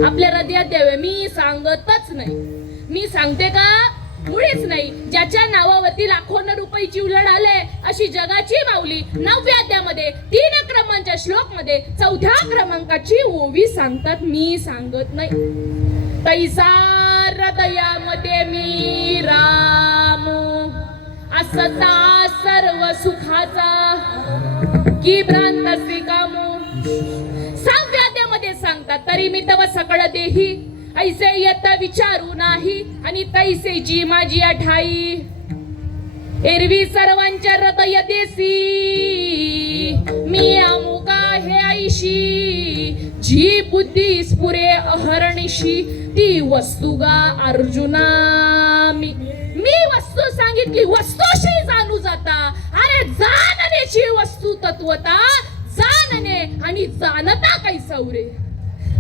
आपल्या हृदयात देवे मी सांगतच नाही. मी सांगते का? मुळीच नाही. ज्याच्या नावावरती लाखोंना रुपयाची उलाढाल आहे अशी जगाची माऊली 9व्या अध्यायामध्ये 3 क्रमांकाच्या श्लोक मध्ये 4थ्या क्रमांकाची ओवी सांगतात. मी सांगत नाही. तैसा हृदयामध्ये मी राम असता सर्व सुखाचा की भ्रांतसी कामो. 6व्या अध्यायामध्ये सांगतात तरी मी तव सकळ देही ऐसे येत विचारू नाही आणि तैसे जी माझी अठाई. एरवी सर्वांच्या हृदय देसी मी अमुका हे ऐशी जी बुद्धी स्फुरे अहर्निशी ती वस्तुगा अर्जुना. मी वस्तू सांगितली वस्तूशी जाणू जाता. अरे जाणण्याची वस्तू तत्वता जाणणे आणि जाणता काही सौरे.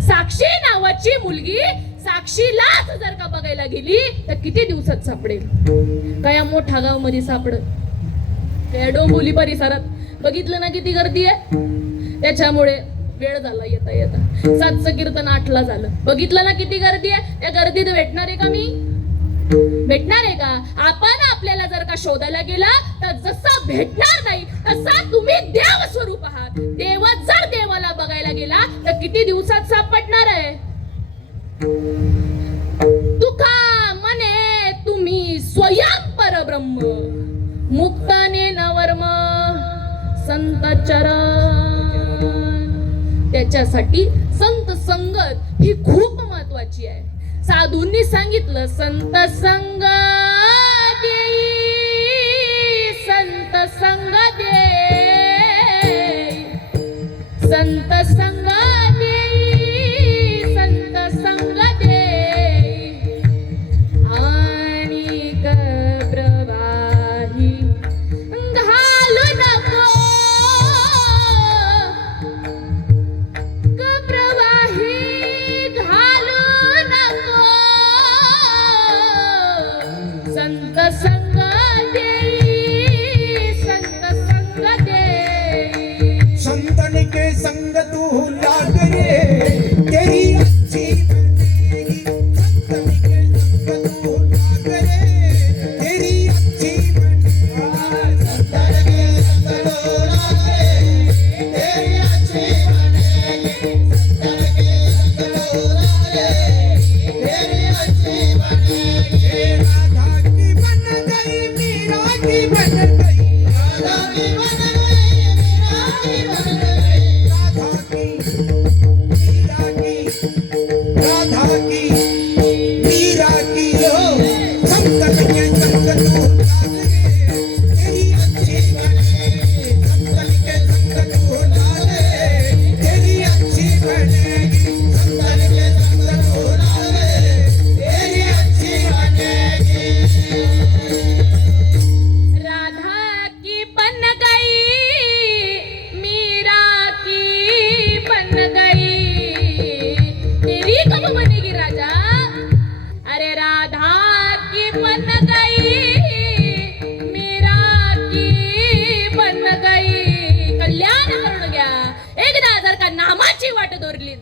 साक्षी नावाची मुलगी साक्षीलाच जर का बघायला गेली तर किती दिवसात सापडेल. काय मोठा गाव मध्ये सापडत काय डोंबिवली परिसरात बघितलं ना किती गर्दी आहे. त्याच्यामुळे वेळ झाला येता येता. 7चं कीर्तन 8ला झालं. बघितलं ना किती गर्दी आहे. त्या गर्दीत भेटणार आहे का मी? भेटणार आहे का? आपण आपल्याला जर का शोधायला गेला तर जसा भेटणार नाही तसा तुम्ही देव स्वरूप आहात. देव जर देवाला बघायला गेला तर किती दिवसात सापडणार आहे. तुका म्हणे तुम्ही स्वयं परब्रह्म मुक्तने नवर्म संत चरण. त्याच्यासाठी संत संगत ही खूप महत्वाची आहे. साधूंनी सांगितलं संत संग देई संत संग देई संत संग देई संत संग देई आणि प्रवाही घालू नको प्रवाही घालू नको संत संग देई संत संग देई. संतन के संग तू लाग रे तेरी अच्छी बनेगी. संतन के संग तू लाग रे तेरी अच्छी बनेगी. संतन के संग तू लाग रे तेरी अच्छी बनेगी. संतन के संग तू लाग रे तेरी अच्छी बनेगी. राधा की बन गई मीरा की बन गई. राधा की बन गई मीरा की बन गई. राधा की मीरा की हो संतन के संग तू लाग रे तेरी अच्छी बनेगी. संतन के संग तू लाग रे तेरी अच्छी बनेगी. संतन के संग तू लाग रे तेरी अच्छी बनेगी. राधा की बन गई मीरा की बन गई. तेरी कब बनेगी राजा? अरे राधा की बन गई मीरा की बन गई. कल्याण करून घ्या. एकदा जर का नामाची वाट धरली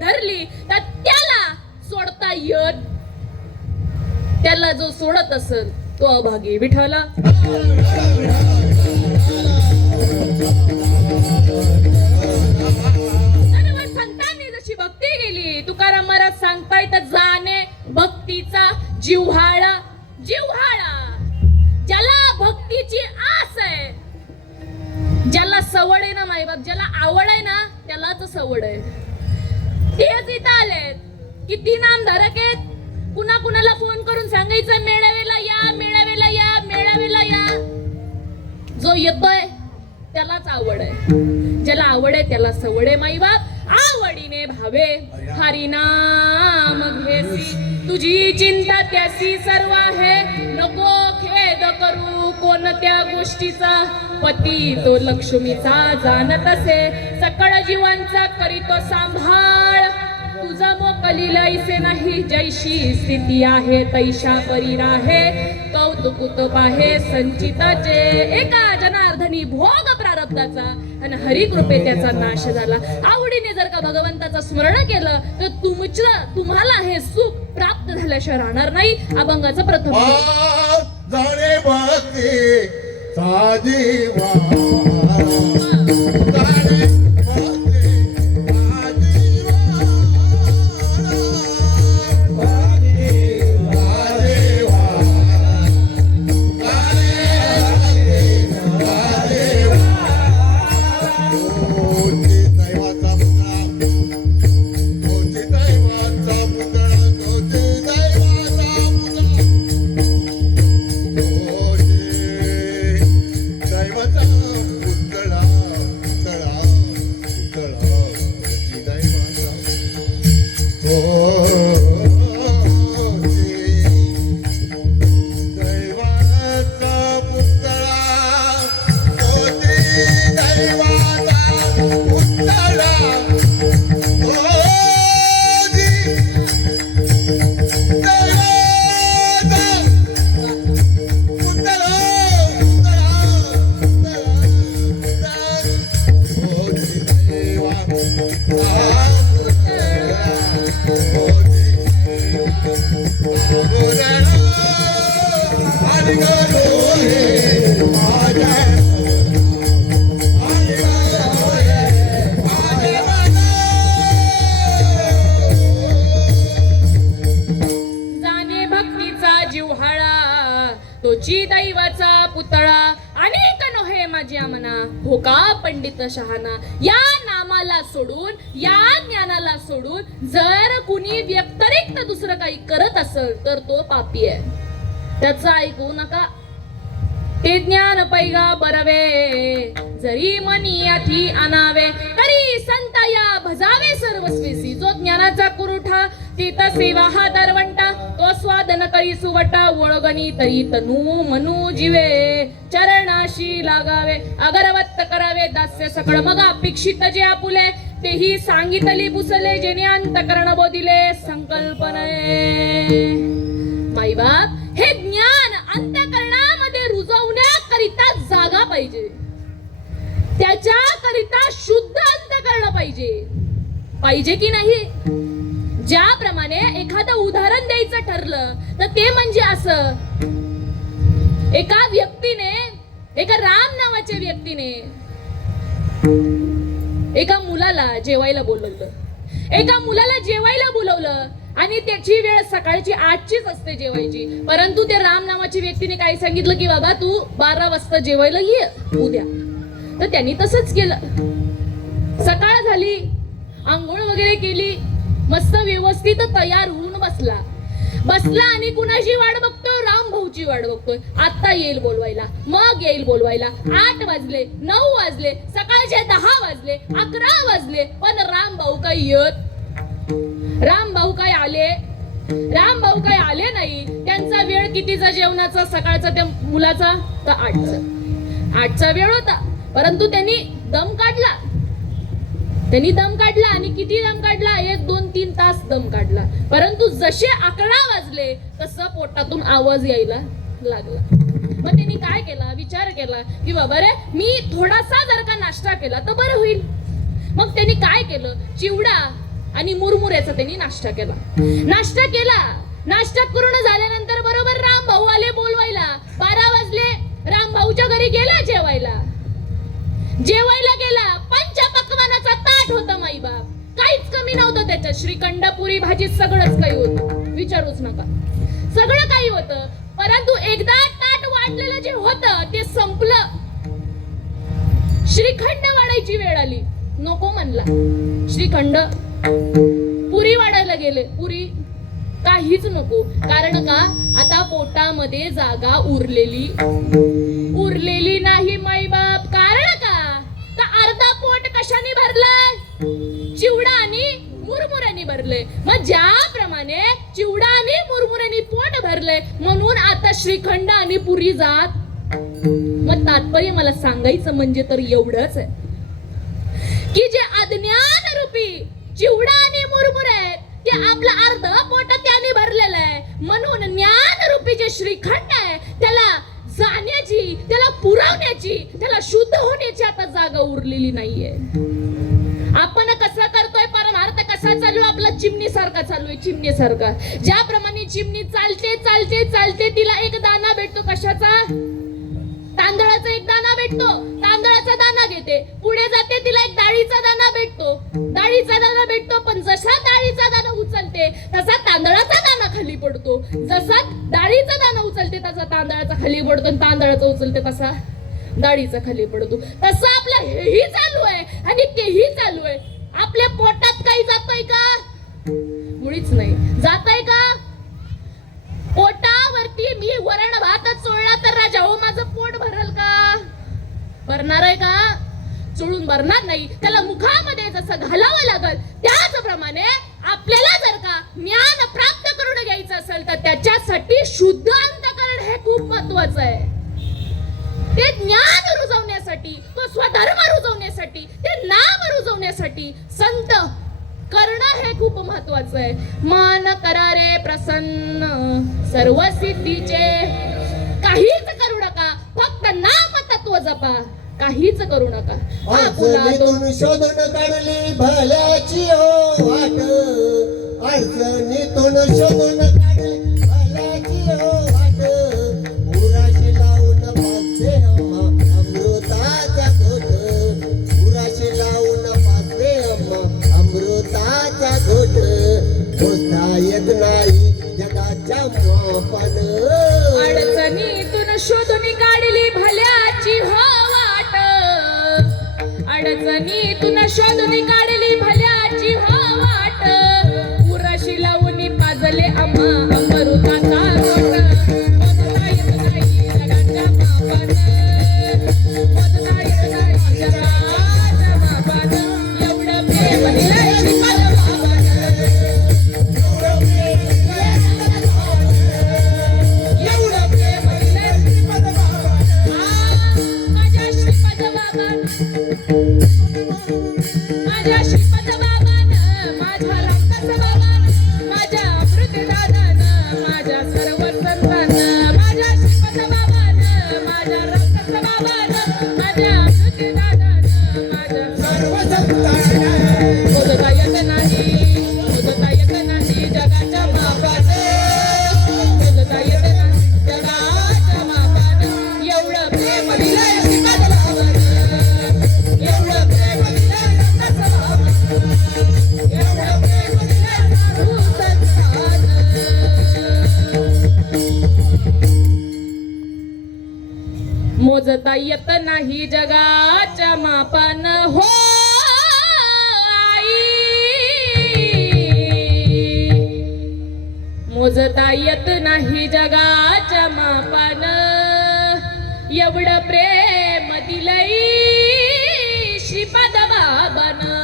तर त्याला सोडता येत. त्याला जो सोडत असेल तो अभागी. विठ्ठला सर्व संतांनी जशी भक्ती केली तुकाराम महाराज सांगतायत जाणे भक्तीचा जिव्हाळा. जिव्हाळा ज्याला भक्तीची आस आहे ज्याला सवड आहे ना माईबाप ज्याला आवड आहे ना त्यालाच सवड आहे. तेच इथं आलेत किती नामधारक आहेत. कुणा कुणाला फोन करून सांगायचं मेळावेला या मेळावेला या मेळावेला या. जो येतोय त्यालाच आवड आहे. ज्याला आवड आहे त्याला सवड आहे. माईबाप आवडीने भावे हरिनाम घेसी तुझी चिंता त्यासी सर्व आहे. नको खेद करू कोणत्या गोष्टीचा पती तो लक्ष्मीचा जाणत असे. सकळ जीवांचा करीतो सांभाळ तुझा मोकलील ऐसे नाही. जैशी स्थिती आहे तैशा परी राहे कौतुक पाहे संचिताचे. एका जनार्दनी भोग प्रारब्धाचा आणि हरिकृपे त्याचा नाश झाला. आवडीने जर का भगवंताचं स्मरण केलं तर तुम्हाला हे सुख प्राप्त झाल्याशिवाय राहणार नाही. अभंगाचं प्रथम जाणे भक्ती साजीवा जाणे भक्ती जाणे भक्तीचा जिव्हाळा तोची दैवाचा पुतळा अनेक नोहे माझ्या मना हो का पंडित शहाणा या नामाला सोडून या ज्ञानाला सोडून जर कुणी व्यतिरिक्त दुसरं काही करत असेल तर तो पापी आहे त्याचं ऐकू नका ते ज्ञान पैगा बरवे जरी मनी याठी आणावे तरी संतया भजावे सर्वस्वीसी जो ज्ञानाचा कुरुठा तीत सेवा हा दरवंटा तो स्वादन करी सुवटा ओळगणी तरी तनू मनू जीवे चरणाशी लागावे अगरवत्त करावे दास्य सकळ मग अपेक्षित जे आपुले तेही सांगितली बुसले जेणे अंतकरण बोधिले संकल्पने माई बाप हे ज्ञान अंतकरणामध्ये रुजवण्याकरिता जागा पाहिजे त्याच्याकरिता शुद्ध अंतकरण पाहिजे की नाही ज्याप्रमाणे एखादं उदाहरण द्यायचं ठरलं तर ते म्हणजे असं एका व्यक्तीने एका राम नावाच्या व्यक्तीने एका मुलाला जेवायला बोलवलं आणि त्याची वेळ सकाळची 8चीच असते जेवायची परंतु त्या राम नावाच्या व्यक्तीने काय सांगितलं की बाबा तू 12 वाजता जेवायला ये उद्या तर त्यांनी तसंच केलं सकाळ झाली आंघोळ वगैरे केली मस्त व्यवस्थित तयार होऊन बसला आणि कुणाची वाट बघतोय राम भाऊची वाट बघतोय आता येईल बोलवायला 8 वाजले 9 वाजले सकाळचे 10 वाजले 11 वाजले पण राम भाऊ काय आले नाही त्यांचा वेळ कितीचा जेवणाचा सकाळचा त्या मुलाचा तर 8चा वेळ होता परंतु त्यांनी दम काढला आणि किती दम काढला 1 2 3 तास दम काढला परंतु जसे 11 वाजले तसं पोटातून आवाज यायला लागला मग त्यांनी काय केला विचार केला की बाबा रे मी थोडासा जर का नाश्ता केला तर बरं होईल मग त्यांनी काय केलं चिवडा आणि मुरमुऱ्याचा त्यांनी नाश्ता केला नाश्ता पूर्ण झाल्यानंतर बरोबर राम भाऊ आले बोलवायला 12 वाजले राम भाऊच्या घरी गेला जेवायला गेला पंचपक्वानाचा ताट होता माई बाप काहीच कमी नव्हतं त्याच्यात श्रीखंड पुरी भाजी सगळंच काही होतं विचारूच नका सगळं काही होतं परंतु एकदा ताट वाढलेलं जे होतं ते संपलं श्रीखंड वाढायची वेळ आली नको म्हणला श्रीखंड पुरी वाढायला गेले पुरी काहीच नको कारण का आता पोटामध्ये जागा उरलेली नाही माई बाप कारण का अर्धा पोट कशाने भरलंय चिवडा आणि मुरमुऱ्याने भरलंय मग ज्याप्रमाणे चिवडा आणि मुरमुऱ्याने पोट भरलंय म्हणून आता श्रीखंड आणि पुरी जात मग तात्पर्य मला सांगायचं म्हणजे तर एवढंच आहे की जे अज्ञान रूपी चिवडा आणि मुरमुरे आहेत ते आपलं अर्ध पोट त्याने भरलेलं आहे म्हणून ज्ञान रूपी जे श्रीखंड आहे त्याला जाण्याची त्याला पुरवण्याची त्याला शुद्ध होण्याची आता जागा उरलेली नाहीये आपण कसं करतोय परमार्थ कसा चालू आहे आपला? चिमणी सारखा चालू आहे, चिमणी सारखा. ज्याप्रमाणे चिमणी चालते चालते चालते तिला एक दाना भेटतो. कशाचा? तांदळाचा एक दाना भेटतो. तांदळाचा दाना घेते, पुढे जाते, तिला एक डाळीचा दाना भेटतो. डाळीचा दाना भेटतो, पण जसा डाळीचा दाना उचलते तसा तांदळाचा दाना खाली पडतो. जसा डाळीचा दाना उचलते तसा तांदळाचा खाली पडतो, आणि तांदळाचा उचलते तसा डाळीचा खाली पडतो. तसं आपलं हेही चालू आहे आणि तेही चालू आहे. आपल्या पोटात काही जातंय का? मुळीच नाही. जातंय का? पोटावरती मी वरण भातच चोळला तर राजा हो माझं पोट भरल का? भरणार आहे का? चोळून भरणार नाही. त्याला मुखामध्ये जसं घालावं लागल त्याचप्रमाणे आपल्याला जर का ज्ञान प्राप्त करून घ्यायचं असेल तर त्याच्यासाठी शुद्ध अंतःकरण हे खूप महत्वाचं आहे. ते ज्ञान रुजवण्यासाठी, तो स्वधर्म रुजवण्यासाठी, ते नाम रुजवण्यासाठी संत करणं हे खूप महत्वाचं आहे. मन करा रे प्रसन्न सर्व सिद्धीचे. काहीच करू नका, फक्त नाम तत्व जपा. काहीच करू नका. अडचणीतून शोधून काढली भल्याची हो वाट. अडचणीतून शोधून काढली भल्याची हो वाट. उराशी लावून पाचते अमृताचा घोट. उराशी लावून पाचते अमृताचा घोट. मोजता येत नाही जगाच्या मापन. अडचणीतून शोधून काढली भल्याची हो वाट. अडचणीतून शोधून काढली भल्याची हो वाट. उराशी लावून पाजले आम्हा अमृताचा घोट. मोजता येत नाही जगाच्या मापान. मोजता येत नाही जगाच्या मापान. एवढं प्रेम दिलंय श्रीपाद बाबानं. एवढं प्रेम दिलंय श्रीपाद बाबानं. माझ्या श्रीपाद बाबानं, माझ्या श्रीपाद बाबानं, माझ्या रामदास बाबानं, माझ्या अमृतदानानं, माझ्या सर्व संतांनं. माझ्या श्रीपाद बाबानं, माझ्या रामदास बाबानं, माझ्या अमृतदानानं, माझ्या सर्व संतांना. मोजता येत नाही, मोजता येत नाही जगाच्या मापानं. मोजता येत नाही जगाच्या मापानं. एवढं प्रेम दिलंय श्रीपाद बाबानं. एवढं प्रेम दिलंय रामदास बाबानं. एवढं प्रेम दिलंय साधू संतांना. मोजता येत नाही जगाच्या मापान हो आई. मोजता येत नाही जगाच्या मापान. एवढं प्रेम दिलंय श्रीपाद बाबानं.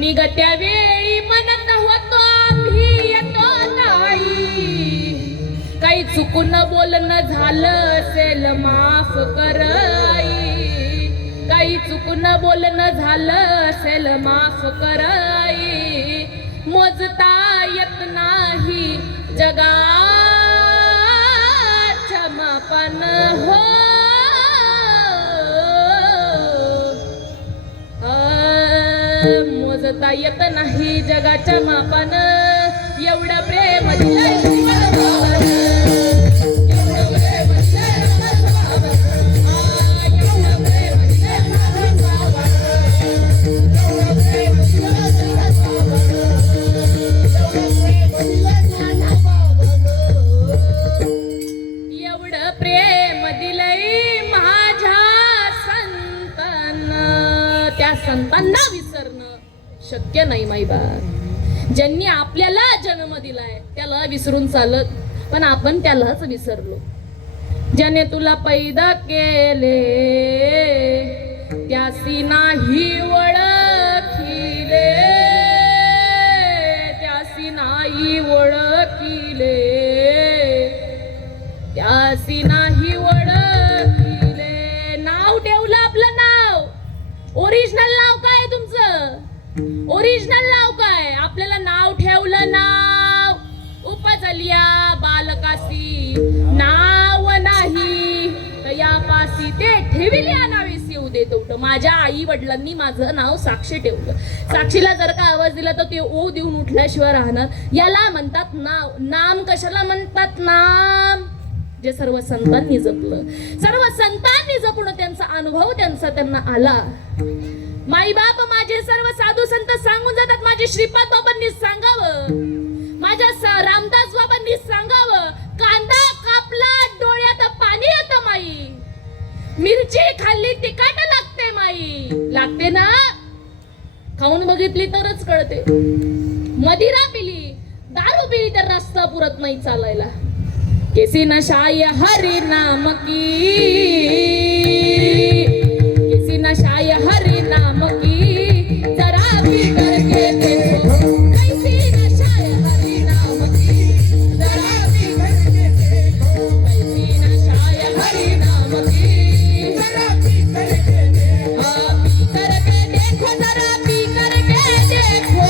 निघत्या वेळी म्हणत होतो आम्ही येतो नाही. काही चुकून बोलणं झालं असेल माफ कर आई. काही चुकून बोलणं झालं असेल माफ कर आई. मोजता येत नाही जगाच्या मापान हो. मोजता येत नाही जगाच्या मापान. एवढं प्रेम दिलंय श्रीपाद बाबानं. एवढं प्रेम दिलंय रामदास बाबानं. एवढं प्रेम दिलंय साधू बाबानं. एवढं प्रेम दिलंय श्रीपाद बाबानं. एवढं प्रेम दिलंय साधू बाबानं. एवढं प्रेम दिलंय माझ्या संतांना. त्या संतांना विसरणं शक्य नाही माईबा. ज्यांनी आपल्याला जन्म दिलाय त्याला विसरून चालत, पण आपण त्यालाच विसरलो. ज्याने तुला पैदा केले त्यासी नाही ओळखिले. त्यासी नाही ओळखिले. त्यासी नाही ओळखिले. नाव ठेवलं आपलं नाव. ओरिजिनल नाव काय आहे तुमचं? ओरिजिनल नाव काय? आपल्याला नाव ठेवलं. नाव उपजल्या बालकासी नाव नाही या पासी ते ठेविल्या नावेस येऊ दे तेवढं ठेवलं. माझ्या आई वडिलांनी माझं नाव साक्षी ठेवलं. साक्षीला जर का आवाज दिला तर ते ओ देऊन उठल्याशिवाय राहणार. याला म्हणतात नाव. नाम कशाला म्हणतात? नाम जे सर्व संतांनी जपलं. सर्व संतांनी जपून त्यांचा अनुभव त्यांना आला. माई बाप माझे सर्व साधू संत सांगून जातात. माझे श्रीपाद बाबांनी सांगावं, माझ्या रामदास बाबांनी सांगावं, कांदा कापला डोळ्यात पाणी येतं माई, मिरची खाल्ली तिखट लागते माई. लागते ना? खाऊन बघितली तरच कळते. मदिरा पिली, दारू पिली तर रस्ता पुरत नाही चालायला. किसी नशाय हरि नाम की, किसी नशाय हरि नाम की, जरा भी करके देखो. कैसी नशाय हरि नाम की, जरा भी करके देखो. कैसी नशाय हरि नाम की, जरा भी करके देखो. पी करके देखो, जरा पी करके देखो,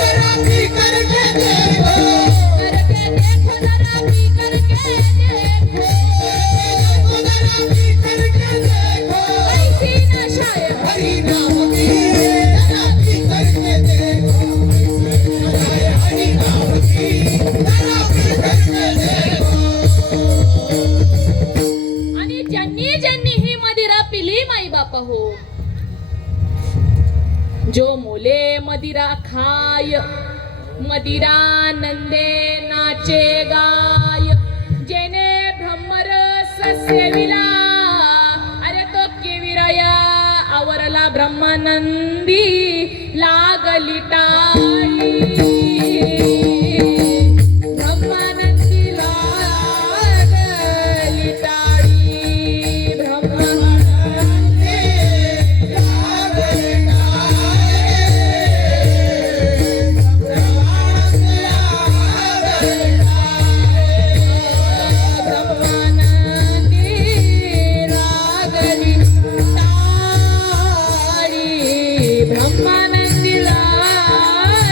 जरा पी करके देखो. करके देखो, जरा पी करके देखो, जरा पी करके देखो. कैसी नशाय हरि नाम की, जरा पी करके देखो. कैसी नशाय हरि नाम की, जरा पी करके देखो. आणि ज्यांनी ही मदिरा पिली माई बापा हो, जो मोले मदिरा खाय, मदिरा नंदे नाचे गाय. जेने ब्रह्मरस सेविला, अरे तो केविराया आवरला ब्रह्मानंदी. लागली टाळी, ब्रह्मानंदी लागली टाळी. ब्रह्मानंदी लागली ब्रह्मानंदी लागली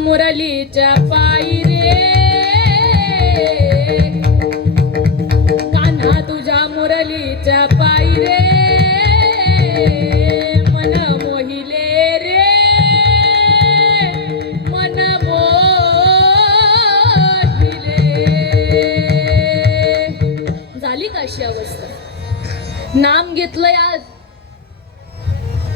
मुरलीच्या पायी रे मुरलीच्या पायी रे मन मोहिले रे मन मोहिले. झाली का अशी अवस्था? नाम घेतलंय आज.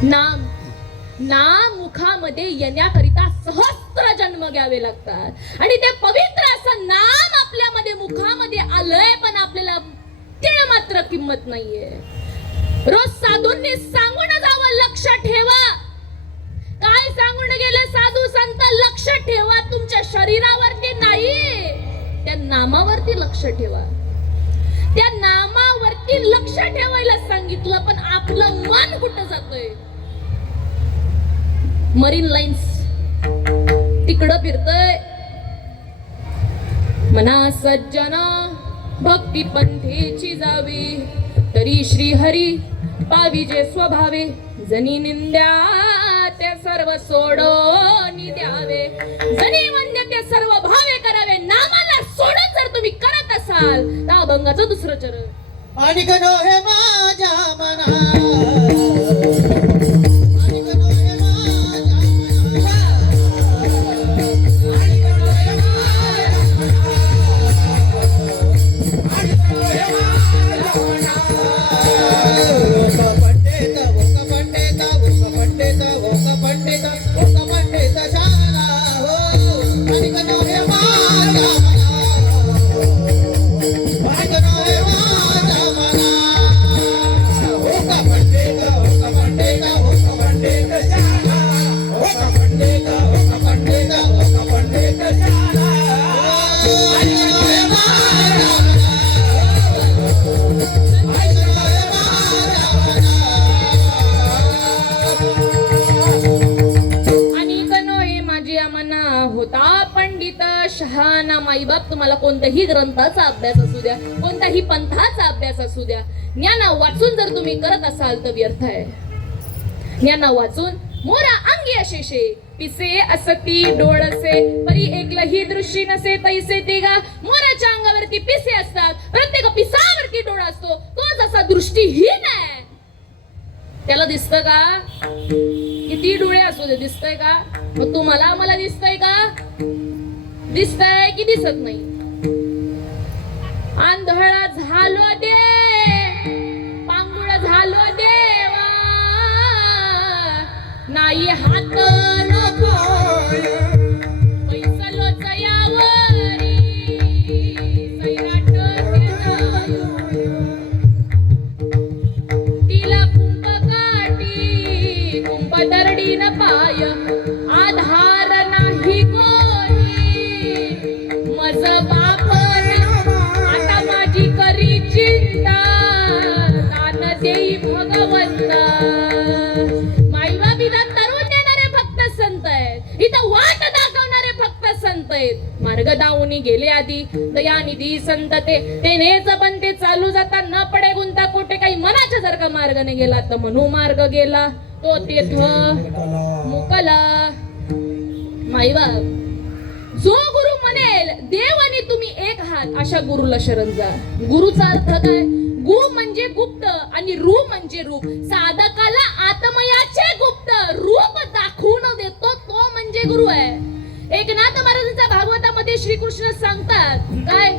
नाम मुखामध्ये येण्याकरिता सहस्त्र जन्म घ्यावे लागतात आणि ते पवित्र असं नाम आपल्यामध्ये मुखामध्ये आलंय पण आपल्याला तीळ मात्र किंमत नाहीये. रोज साधूंनी सांगून जावं लक्ष ठेवा. काय सांगून गेले साधू संत? लक्ष ठेवा तुमच्या शरीरावरती नाही, त्या नामावरती लक्ष ठेवा. त्या नामावरती लक्ष ठेवायला सांगितलं पण आपलं मन कुठं जातोय? मरीन लाईन्स तिकडं फिरतय. मना सज्जन भक्ती पंथेची जावी तरी श्री हरी पाविजे स्वभावे. जनी निंद्या ते सर्व सोडून द्यावे, जनी वंद्य ते सर्व भावे करावे. नामाला सोडून जर तुम्ही करत असाल तर अभंगाचं दुसरं चरण. आणि गणो हे माझ्या मना शहाणा माईबाप. तुम्हाला कोणत्याही ग्रंथाचा अभ्यास असू द्या, कोणत्याही पंथाचा अभ्यास असू द्या, ज्ञान वाचून जर तुम्ही करत असाल तर व्यर्थ आहे. ज्ञान वाचून मोरा अंगी अशेषे पिसे असती डोळसे परी एकलही दृष्टी नसे तैसे तेगा. मोराच्या अंगावरती पिसे असतात, प्रत्येक पिसावरती डोळा असतो. तो जसा दृष्टीहीन आहे त्याला दिसतं का? किती डोळे असू दे दिसतंय का? मग तुम्हाला आम्हाला दिसतंय का? दिसतंय की दिसत नाही? आंधळा झालो दे पांगुळ झालो देवा नाही हात नको पैसलो चयावरी सैराट तिला कुंभ काठी कुंभ दरडी न पाय आधार नाही मज बाप आता माझी करी चिंता दान देई भगवंत. माईबाबीला तरुण देणारे भक्त संत आहेत, इथं वाट दाखवणारे भक्त संत आहेत. मार्ग दावून गेले आधी दयानिधी संत ते नेच पण ते चालू जाता न पडे गुंता कोठे. काही मनाच्या जर का मार्गाने गेला तर म्हणू मार्ग गेला तो तेथ मुकला. माईबाब जो गुरु म्हणेल देव आणि तुम्ही एक आहात अशा गुरुला शरण जा. गुरुचा अर्थ काय? गु म्हणजे गुप्त आणि रू म्हणजे रूप. साधकाला आत्मयाचे गुप्त रूप दाखवून देतो तो म्हणजे गुरु आहे. एकनाथ महाराजांच्या भागवतामध्ये श्रीकृष्ण सांगतात काय?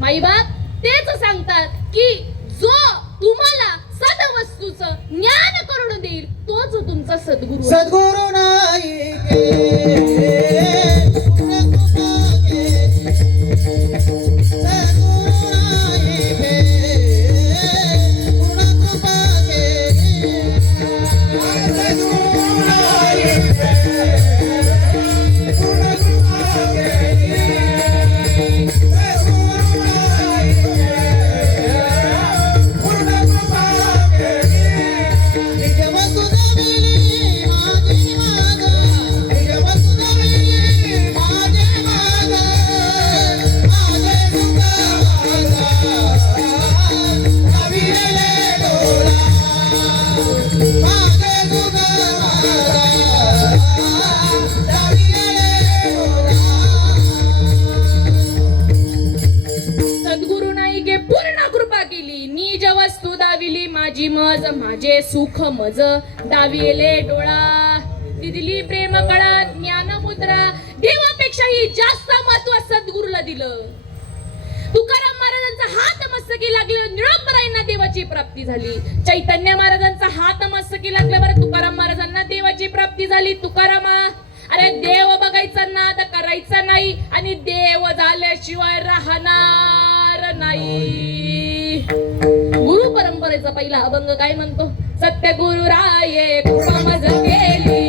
माईबाप तेच सांगतात की जो तुम्हाला सदवस्तूचं ज्ञान करून देईल तोच तुमचा सद्गुरु. सद्गुरु नाही माझे निज वस्तू दाविली माझी मज माझे सुख मज दाविले डोळा ती दिली प्रेम कळा ज्ञान मुद्रा देवापेक्षाही जास्त महत्व सद्गुरूला दिलं. तुकाराम महाराजांचा हात मस्तकी लागल्यावर निळंबरायांना देवाची प्राप्ती झाली. चैतन्य महाराजांचा हात मस्तकी लागल्यावर तुकाराम महाराजांना देवाची प्राप्ती झाली. तुकारामा अरे देव बघायचा नाद करायचा नाही आणि देव झाल्याशिवाय राहणार नाही. गुरु परंपरेचा पहिला अभंग काय म्हणतो? सत्य गुरु राये कृपा मज केली.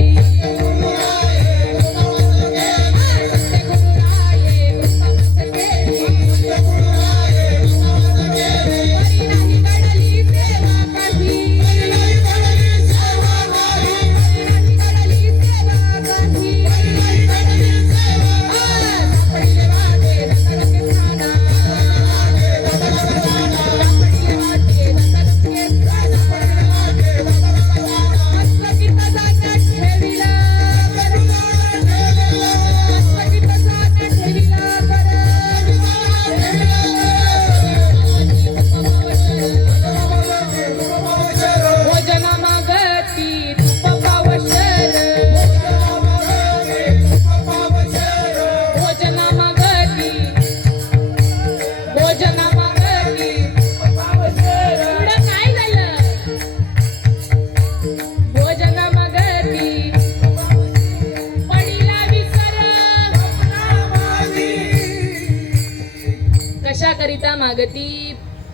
कशाकरिता मागती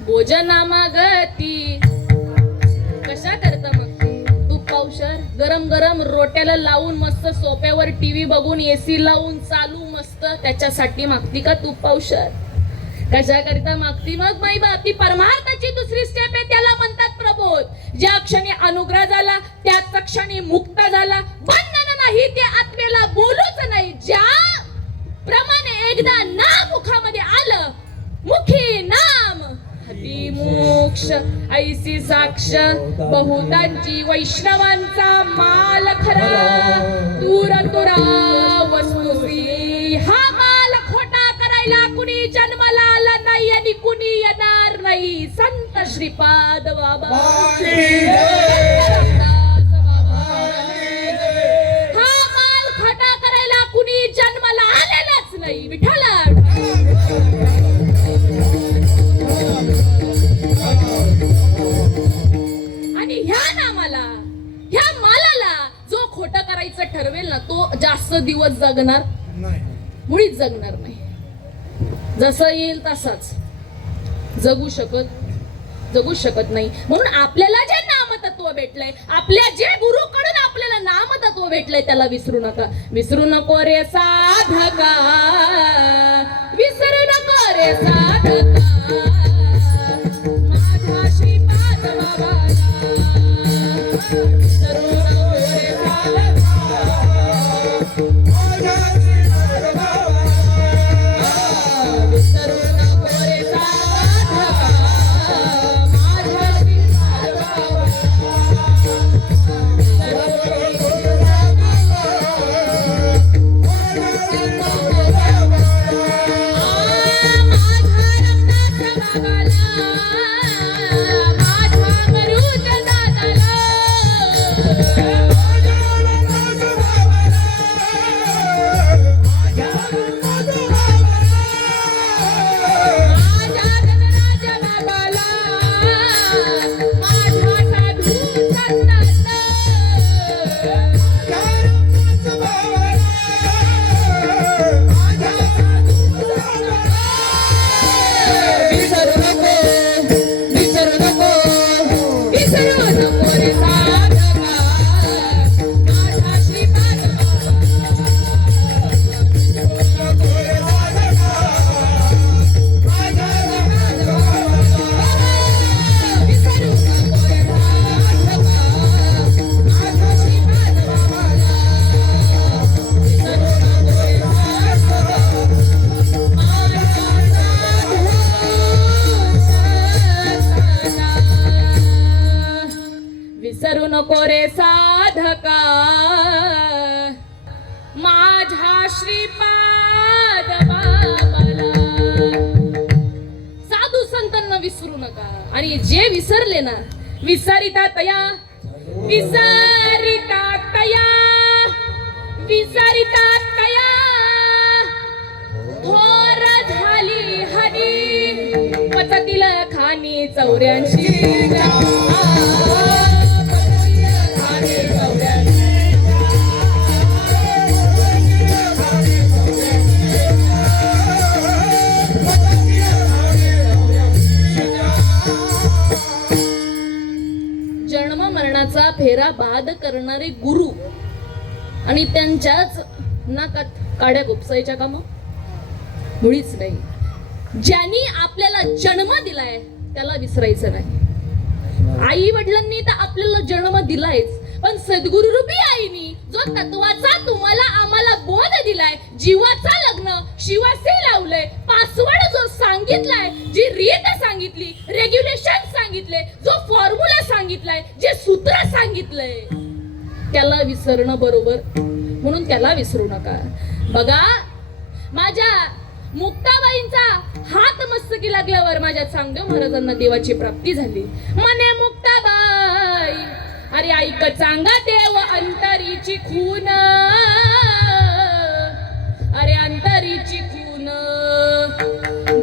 भोजना मागती. कशा करता मागती? तूप पावशर गरम गरम रोट्याला लावून मस्त सोप्यावर टीव्ही बघून एसी लावून चालू मस्त त्याच्यासाठी मागती का तूप पावशर? कशाकरिता मागती? मग माई बाप ती परमार्थाची दुसरी स्टेप आहे त्याला म्हणतात प्रबोध. ज्या क्षणी अनुग्रह झाला त्याच क्षणी मुक्त झाला. बंधन नाही ते आत्मेला बोलूच नाही. ज्या प्रमाणे एकदा नाम मुखामध्ये आलं मुखी नाम हती मोक्ष ऐसी साक्ष बहुतांची वैष्णवांचा माल खरा दूर तुरा वस्तुसी. हा माल खोटा करायला कुणी जन्माला आला नाही आणि कुणी येणार नाही. संत श्रीपाद बाबा हा माल खोटा करायला कुणी जन्माला आलेलाच नाही. विठ्ठला आणि ह्या नामाला ह्या मालाला जो खोटं करायचं ठरवेल ना तो जास्त दिवस जगणार मुळीच जगणार नाही. जसं येईल तसाच जगू शकत नाही. म्हणून आपल्याला जे नामतत्व भेटलंय आपल्या जे गुरुकडून आपल्याला नामतत्व भेटलंय त्याला विसरू नका. विसरू नको रे साधका विसरू नको रे साधका माझा श्रीपाद बाबाला विसरू नको रे साधका माझा श्रीपाद बाबाला विसरू नको रे साधका माझा श्रीपाद विसरू नको रे साधका माझा श्रीपाद बाबाला. साधू संतांना विसरू नका. आणि जे विसरले ना, विसरिता तया विसरिता तया विसरिता तया थोर झाली हनी पचतील खानी 84 खानी 84 जन्म मरणाचा फेरा बाद करणारे गुरु आणि त्यांच्याच नाकात काड्या गोपसायच्या का मग? मुळीच नाही. ज्यांनी आपल्याला जन्म दिलाय त्याला विसरायचं नाही. आई वडिलांनी तर आपल्याला जन्म दिलायच, पण सद्गुरु रूपी आईनी जो तत्वाचा तुम्हाला आम्हाला बोध दिलाय, जीवाचा लग्न शिवासे लावलंय, पासवर्ड जो सांगितलाय, जी रीत सांगितली, रेग्युलेशन सांगितले, जो फॉर्म्युला सांगितलाय, जे सूत्र सांगितलंय, त्याला विसरणं बरोबर, म्हणून त्याला विसरू नका. बघा, माझ्या मुक्ताबाईंचा हात मस्तकी लागल्यावर माझ्या चांगदेव महाराजांना देवाची प्राप्ती झाली. मने मुक्ताबाई, अरे ऐक चांगा देव अंतरीची खून, अरे अंतरीची खून,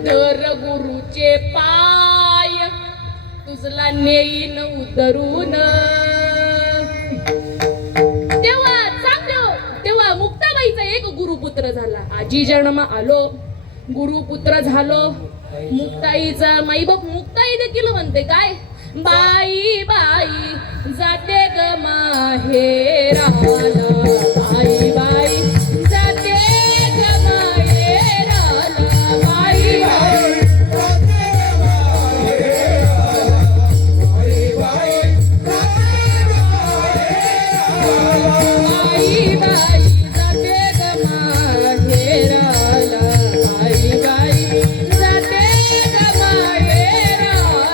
दर गुरुचे पाय तुझला नेईन उतरून. तेव्हा मुक्ताबाईचा एक गुरुपुत्र झाला. आजी जन्म आलो, गुरुपुत्र झालो. मुक्ताईचा माईबाप मुक्ताई देखील म्हणते काय, बाई बाई जाते ग माहेराला, बाई बाई जाते ग माहेराला, बाई बाई बाई बाई जाते ग माहेराला, बाई बाई जाते ग माहेराला,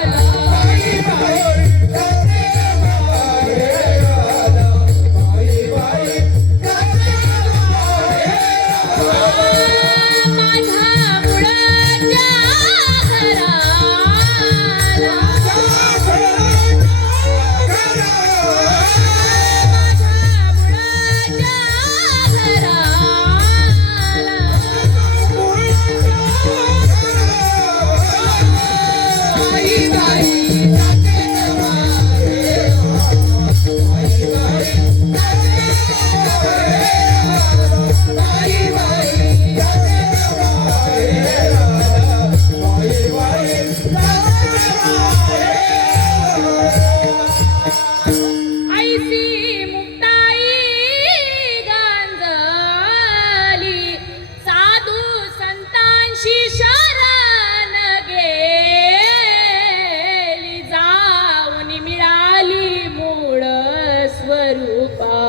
बाई बाई माझ्या मुळाच्या घराला, ऐसी मुक्ताई गांजली, साधू संतांशी शरण गेली, जाऊन मिळाली मूळ स्वरूपा,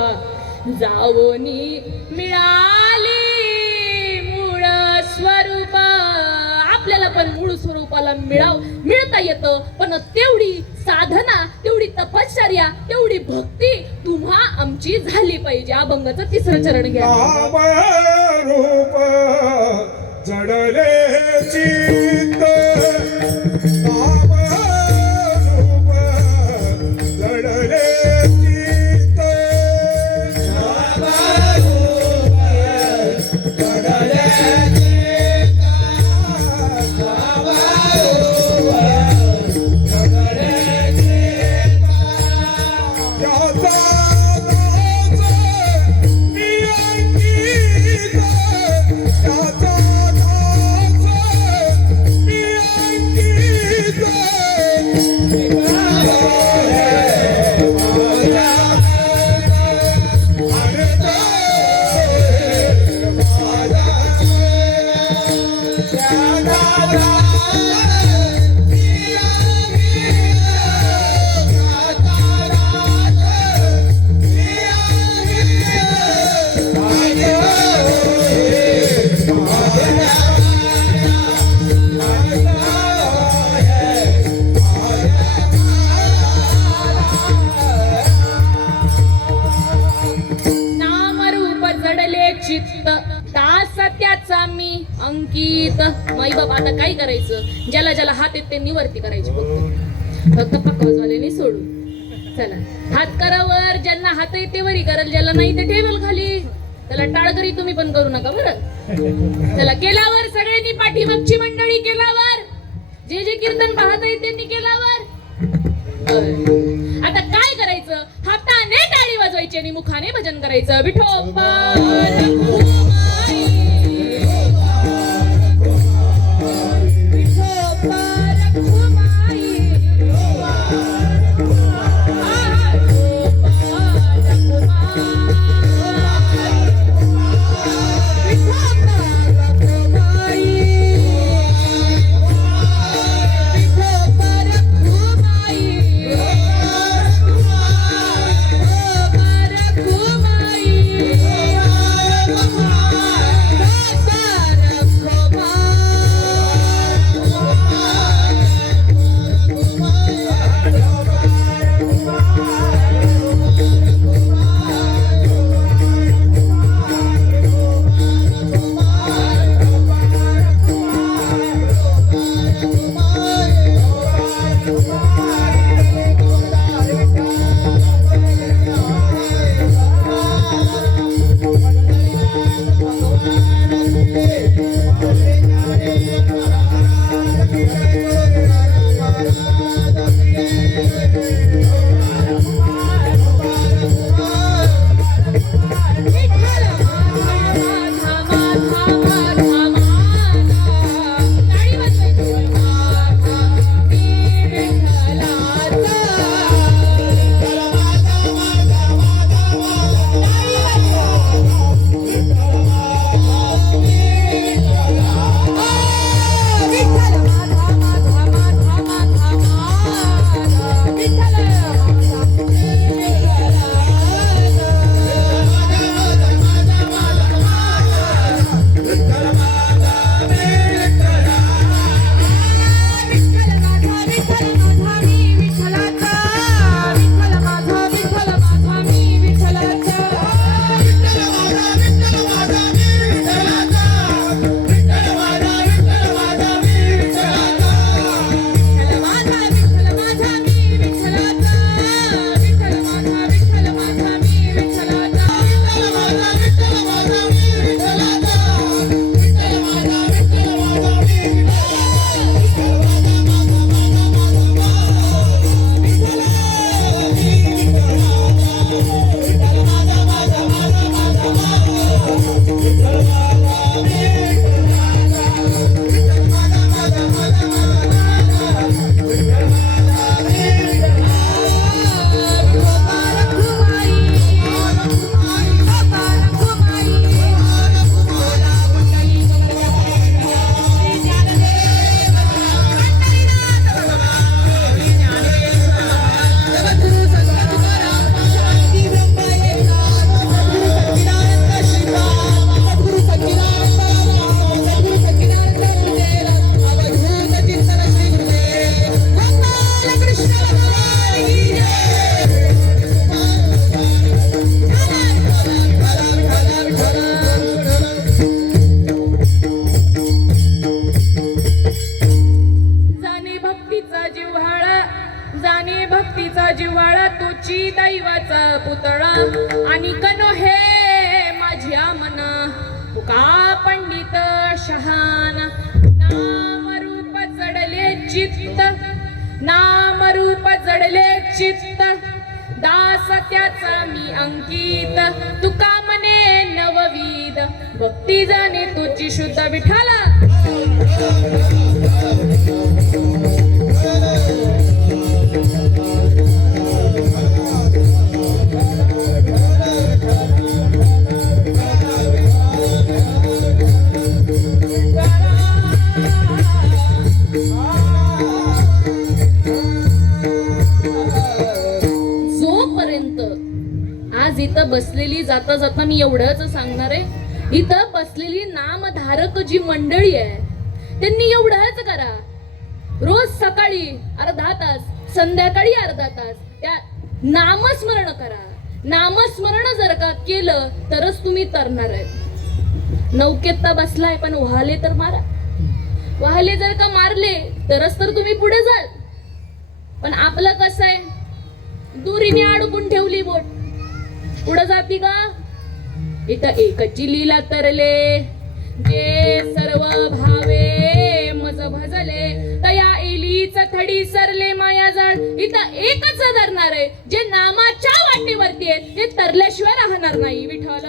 जाऊन मिळाली मूळ स्वरूप. आपल्याला पण मूळ स्वरूपाला मिळता येतं, पण तेवढी साधना, तेवढी तपश्चर्या, तेवढी भक्ती तुम्हा आमची झाली पाहिजे. अभंगाचं 3रं चरण घ्या. रूप जडले चित्त, रूप जडले चित्त, जडले त्याचा मी अंकित. माई बाबा आता काय करायचं, ज्याला ज्याला हात येत त्यांनी वरती करायचे फक्त. फक्त पकवाजवाल्याने सोडू. चला हात करावर, ज्यांना हात येते वरी करल, ज्याला नाही ते ठेवल खाली. त्याला टाळकरी तुम्ही पण करू नका बरं. चला केलावर सगळ्यांनी, पाठीमागची मंडळी केलावर, जे जे कीर्तन पाहत आहेत त्यांनी केलावर. बरं. आता काय करायचं? हाताने टाळी वाजवायची आणि मुखाने भजन करायचं. विठोबा रखुमाई, विठोबा रखुमाई, आणि कनो हे माझ्या मना तुका पंडित शहान नामरूप जडले चित्त नामरूप जडले चित्त दास त्याचा मी अंकित तुका मने नववीद भक्ती जाणे तुझी शुद्ध विठाला आज इथं बसलेली जाता जाता मी एवढंच सांगणार आहे इथं बसलेली नामधारक जी मंडळी आहे त्यांनी एवढंच करा रोज सकाळी अर्धा तास संध्याकाळी अर्धा तास त्या नामस्मरण करा नामस्मरण जर का केलं तरच तुम्ही तरणार आहे नौकेत तर बसलाय पण वाहले तर मारा वाहले जर का मारले तरच तर तुम्ही पुढे जाल पण आपलं कसं आहे, दुरीने अडकून ठेवली बोट, पुढं जाती का? इथं एकची लीला तरले, जे सर्व भावे मज भजले, तया एलीच थडी सरले माया जळ. इथं एकच धरणार आहे, जे नामाच्या वाटेवरती आहे ते तरल्याशिवाय राहणार नाही. विठ्ठल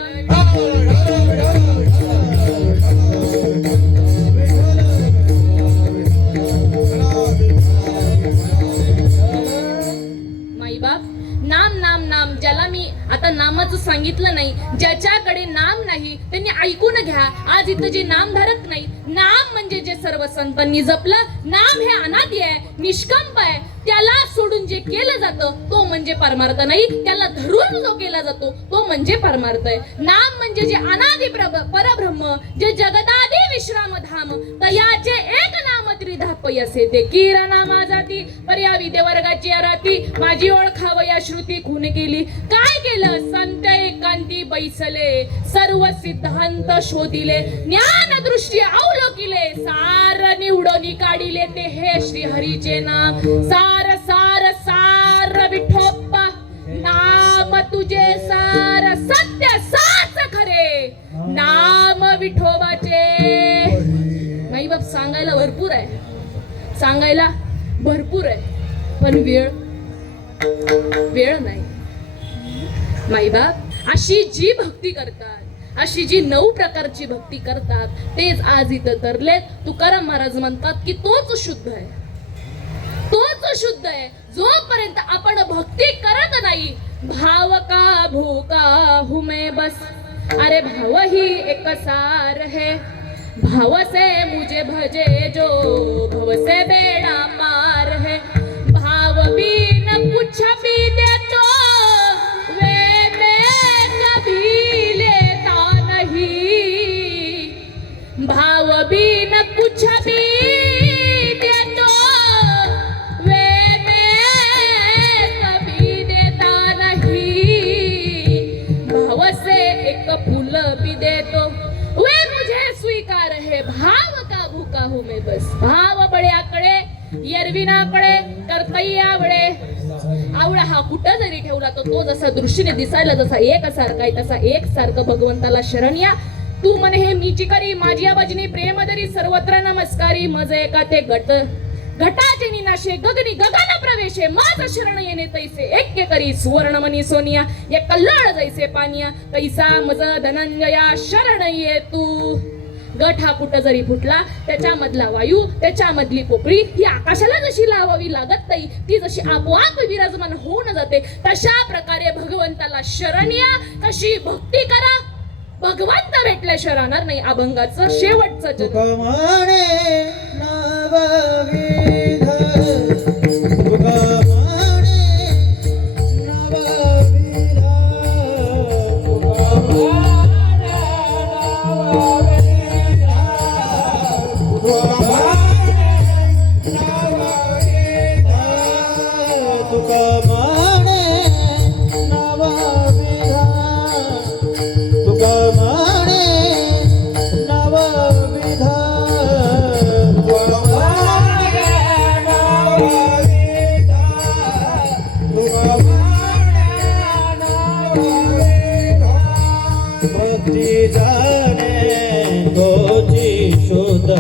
माईबाप, नाम नाम नाम, ज्याला मी आता नामाचं सांगितलं नाही, ज्याच्याकडे नाम नाही त्यांनी ऐकून घ्या. आज इथं जे नामधारक नाही, नाम म्हणजे जे सर्व संतांनी जपलं, नाम हे अनादी आहे, निष्कंप आहे, त्याला सोडून जे केलं जातं तो म्हणजे परमार्थ नाही, त्याला धरून जो केला जातो तो म्हणजे परमार्थ आहे. नाम म्हणजे जे अनादी परब्रह्म, जे जगदादी विश्राम धाम, तयाचे एक नाम त्रिधापयसे ते किरणा माझाती, पर्यावी ते वर्गाची आराती, माझी ओळखाव या श्रुती खून केली. काय केलं? संत एकांती बैसले, सर्व सिद्धांत शोधिले, ज्ञान दृष्टी अवलोकिले, सार निवडोनी काढिले ते हे श्री हरीचे नाम. सार सार सार विठोप्पा, नाम तुझे सार, सत्य साच खरे, नाम विठोबाचे. नाही बाप, सांगायला भरपूर आहे, सांगायला भरपूर आहे, पण वेळ नाही. माईबाप, अशी जी भक्ती करतात, अशी जी 9 प्रकारची भक्ती करतात, तेच आज इथं तरलेत. तुकाराम महाराज म्हणतात की तोच शुद्ध आहे, तोच शुद्ध आहे. जोपर्यंत आपण भक्ती करत नाही, भाव का भूका हूं मैं बस, अरे भाव ही एक सार है, भाव से मुझे भजे जो, भव से बेड़ा पार है. भाव बिन कुछ भी दे तो वे मैं कभी लेता नहीं, भाव बिन कुछ भी दे तो वे मैं कभी देता नहीं, भाव से एक फूल भी दे तो वे मुझे स्वीकार है, भाव का भूका हूं मैं बस. भाव बळ्याकडे, येरविनाकडे, कर्तय्यावळे, आवळा हा कुठं जरी ठेवला तर तो जसा दृष्टीने दिसायला जसा एक सारखा आहे, तसा एक सारखं भगवंताला शरण या. तू म्हणे हे मीची करी, माझी आवाजनी प्रेम दरी, सर्वत्र नमस्कारी, मज एका ते गट घटाचे निनाशे, गगनी गगन प्रवेशे, माझ शरण येणे तैसे ऐक्य करी, सुवर्णमणी सोनिया, या कल्लोळ जैसे पानिया, तैसा मज धनंजया शरण ये तू. गठ हा कुठं जरी फुटला, त्याच्यामधला वायू, त्याच्यामधली पोकळी ही आकाशाला जशी लावावी लागत नाही, ती जशी आपोआप विराजमान होऊन जाते, तशा प्रकारे भगवंताला शरण या. कशी भक्ती करा, भगवंत भेटल्याशिवाय राहणार नाही. अभंगाचं शेवटचं तुका म्हणे नवविध, तुका म्हणे नवविध, तुका म्हणे नवविध, तुका म्हणे नवविध, तुका म्हणे नवविध, तुका म्हणे नवविध, तुका म्हणे नवविध. भक्ती जाणे तोची शुद्ध,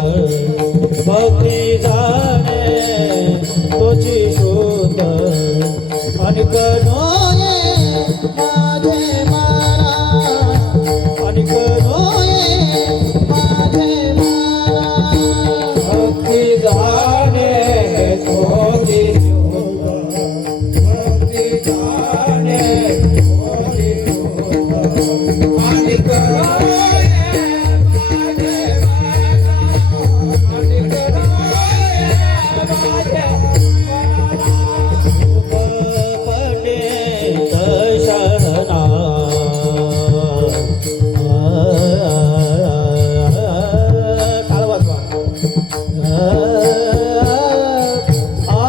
भक्ती जाणे तोची शुद्ध, अनिक नोये माझे मारा, अनिक नोये माझे मारा. भक्ती जाणे तोची शुद्ध, भक्ती जाणे तोची शुद्ध, अनिक नोये माझे मारा, अनिक नोये माझे मारा. पंडित शरणा, टाळ वाजवा. आ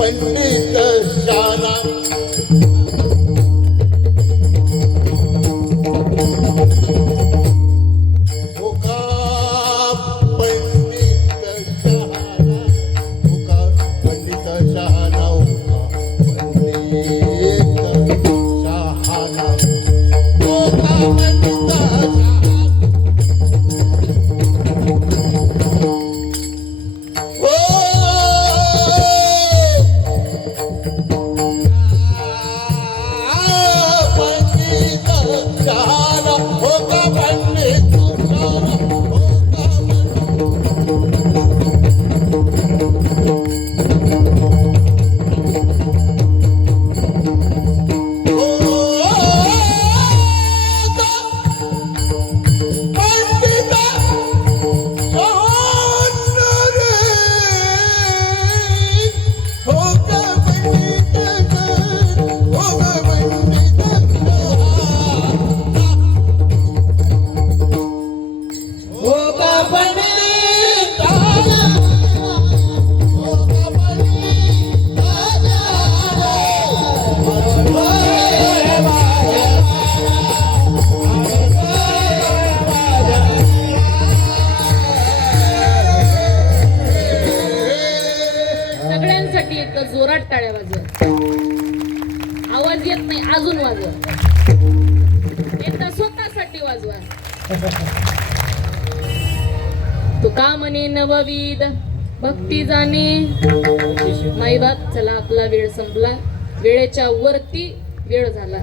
पंडित शाना होका पंडित शहाणा होका पंडित शहाणा होका पंडित शहाणा होका पंडित शहाणा होका पंडित शहाणा होका सगळ्यांसाठी एक तर जोरात टाळ्या वाजवा. आवाज येत नाही अजून वाजवा. एक तर स्वतःसाठी वाजवा. तुका म्हणे नवविध भक्ती जाणे. माई बाप चला आपला वेळ संपला. वेळेच्या वरती वेळ झाला.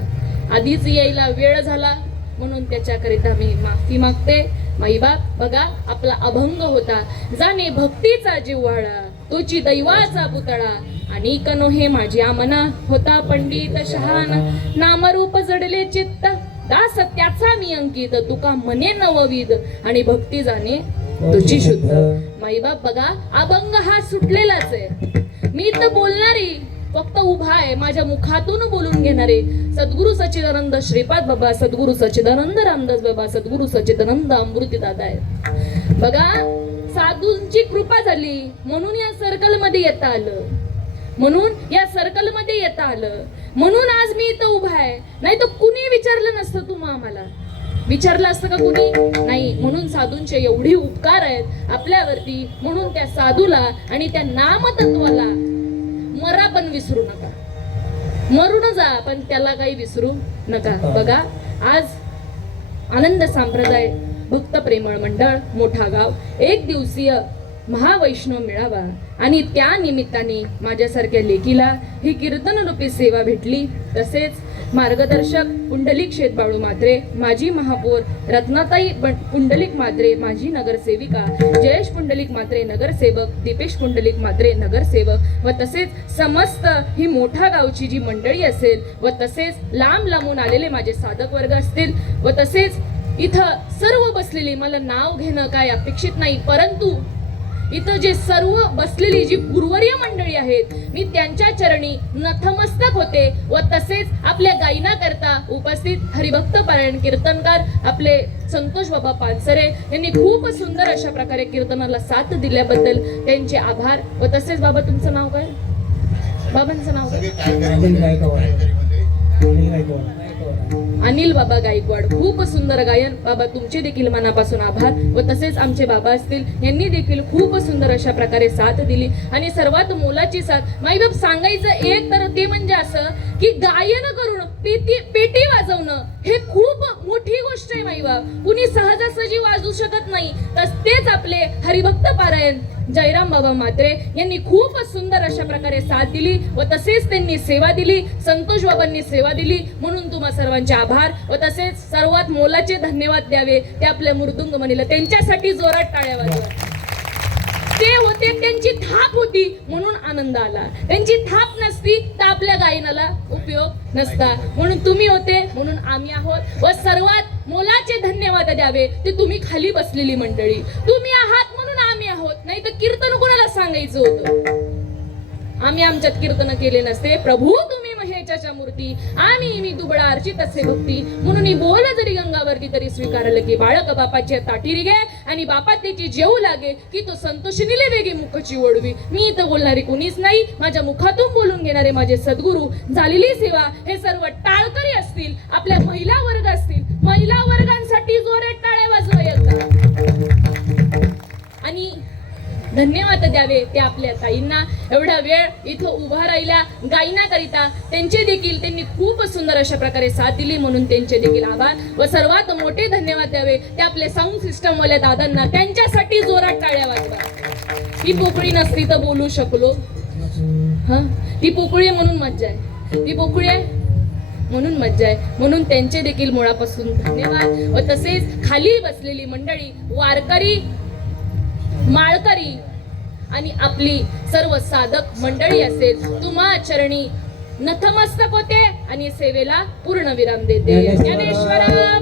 आधीच यायला वेळ झाला म्हणून त्याच्याकरिता मी माफी मागते. माई बाप बघा आपला अभंग होता. जाणे भक्तीचा जिव्हाळा तोची दैवाचा पुतळा आणि कनो हे माझ्या मना होता पंडित शहाणा. नामरूप जडले चित्त दास त्याचा मी अंकित. तुका म्हणे नवविध आणि भक्ती जाणे तुझी शुद्ध. माई बाप बघा अभंग हा सुटलेलाच आहे. मी तर बोलणारी फक्त उभा आहे. माझ्या मुखातून बोलून घेणारे सद्गुरु सच्चिदानंद श्रीपाद बाबा, सद्गुरु सच्चिदानंद रामदास बाबा, सद्गुरु सच्चिदानंद अमृती दादा आहेत. बघा साधूंची कृपा झाली म्हणून या सर्कल मध्ये येता आलं. म्हणून या सर्कल मध्ये येता आलं. म्हणून आज मी इथं उभा आहे. नाही तर कुणी विचारलं नसतं. तुम्हा आम्हाला विचारलं असतं का कुणी? नाही. म्हणून साधूंचे एवढी उपकार आहेत आपल्यावरती. म्हणून त्या साधूला आणि त्या नामतत्वाला मरा पण विसरू नका. मरून जा पण त्याला काही विसरू नका. बघा आज आनंद संप्रदाय भक्त प्रेमळ मंडळ मोठा गाव एक दिवसीय महावैष्णव मेळावा आणि त्या निमित्ताने माझ्यासारख्या लेकीला ही कीर्तन रूपी सेवा भेटली. तसेच मार्गदर्शक पुंडलिक शेतबाळू म्हात्रे, माजी महापौर रत्नाताई पुंडलिक म्हात्रे, माजी नगरसेविका जयेश पुंडलिक म्हात्रे नगरसेवक, दीपेश पुंडलिक म्हात्रे नगरसेवक व तसेच समस्त ही मोठा गावची जी मंडळी असेल व तसेच लांब लांबून आलेले माझे साधक वर्ग असतील व तसेच इथं सर्व बसलेली. मला नाव घेणं काय अपेक्षित नाही, परंतु इथं जे सर्व बसलेली जी गुरुवर्य मंडळी आहेत मी त्यांच्या चरणी नतमस्तक होते व तसेच आपल्या गायना करता उपस्थित हरिभक्त पारायण कीर्तनकार आपले संतोष बाबा पानसरे यांनी खूप सुंदर अशा प्रकारे कीर्तनाला साथ दिल्याबद्दल त्यांचे आभार व तसेच बाबा तुमचं नाव काय बाबांचं नाव काय? सगळे टाळकरी अनिल गायकवाड. टाळकरी मंडळी. अनिल गायकवाड. अनिल बाबा गायकवाड खूप सुंदर गायन बाबा तुमचे देखील मनापासून आभार व तसेच आमचे बाबा असतील यांनी देखील खूप सुंदर अशा प्रकारे साथ दिली आणि सर्वात मोलाची साथ माईबाप सांगायचं एक तर ते म्हणजे असं की गायन करून पेटी वाजवणं हे खूप मोठी गोष्ट आहे माईबाप कुणी सहजासहजी वाजवू शकत नाही तेच आपले हरिभक्त पारायण जयराम बाबा म्हात्रे यांनी खूप सुंदर अशा प्रकारे साथ दिली व तसेच त्यांनी सेवा दिली संतोष बाबांनी सेवा दिली म्हणून तुम्हा सर्वांचे आभार व तसेच सर्वात मोलाचे धन्यवाद द्यावे ते आपल्या मृदुंग म्हणीला त्यांच्यासाठी जोरात टाळ्या वाजवा ते होते त्यांची थाप होती म्हणून आनंद आला त्यांची थाप नसती तर आपल्या गायनाला उपयोग नसता म्हणून तुम्ही होते म्हणून आम्ही आहोत व सर्वात मोलाचे धन्यवाद द्यावे ते तुम्ही खाली बसलेली मंडळी तुम्ही आहात म्हणून आम्ही आहोत नाही तर कीर्तन कोणाला सांगायचं होतं आम्ही आमच्यात कीर्तन केले नसते प्रभू तुम्ही महेशाच्या मूर्ती आम्ही मी दुबळा अर्चित असे भक्ती म्हणून बोल जरी गंगावरती तरी स्वीकारलं की बाळक बापाची ताटीरी घे आणि बापा त्याची जेवू लागे की तो संतोषिनीले वेगे मुखची ओढवी मी इथं बोलणारी कोणीच नाही माझ्या मुखातून बोलून घेणारे माझे सद्गुरू झालेली सेवा हे सर्व टाळकरी असतील आपल्या महिला वर्ग असतील महिला वर्गांसाठी जोरात टाळ्या वाजवा एकदा आणि धन्यवाद द्यावे ते आपल्या ताईंना एवढा वेळ इथं उभा राहिल्या गायनाकरिता त्यांचे देखील त्यांनी खूप सुंदर अशा प्रकारे साथ दिली म्हणून त्यांचे देखील आभार व सर्वात मोठे धन्यवाद द्यावे ते आपले साऊंड सिस्टम वाल्या दादांना त्यांच्यासाठी जोरात टाळ्या वाजवा ही पोकळी नसती तर बोलू शकलो हा ती पोकळी म्हणून मज्जा आहे ती पोकळी आहे म्हणून मज्जा आहे म्हणून त्यांचे देखील मुळापासून धन्यवाद व तसेच खाली बसलेली मंडळी वारकरी माळकरी आणि आपली सर्व साधक मंडळी असेल तुम्हा चरणी नतमस्तक होते आणि सेवेला पूर्ण विराम देते ज्ञानेश्वरा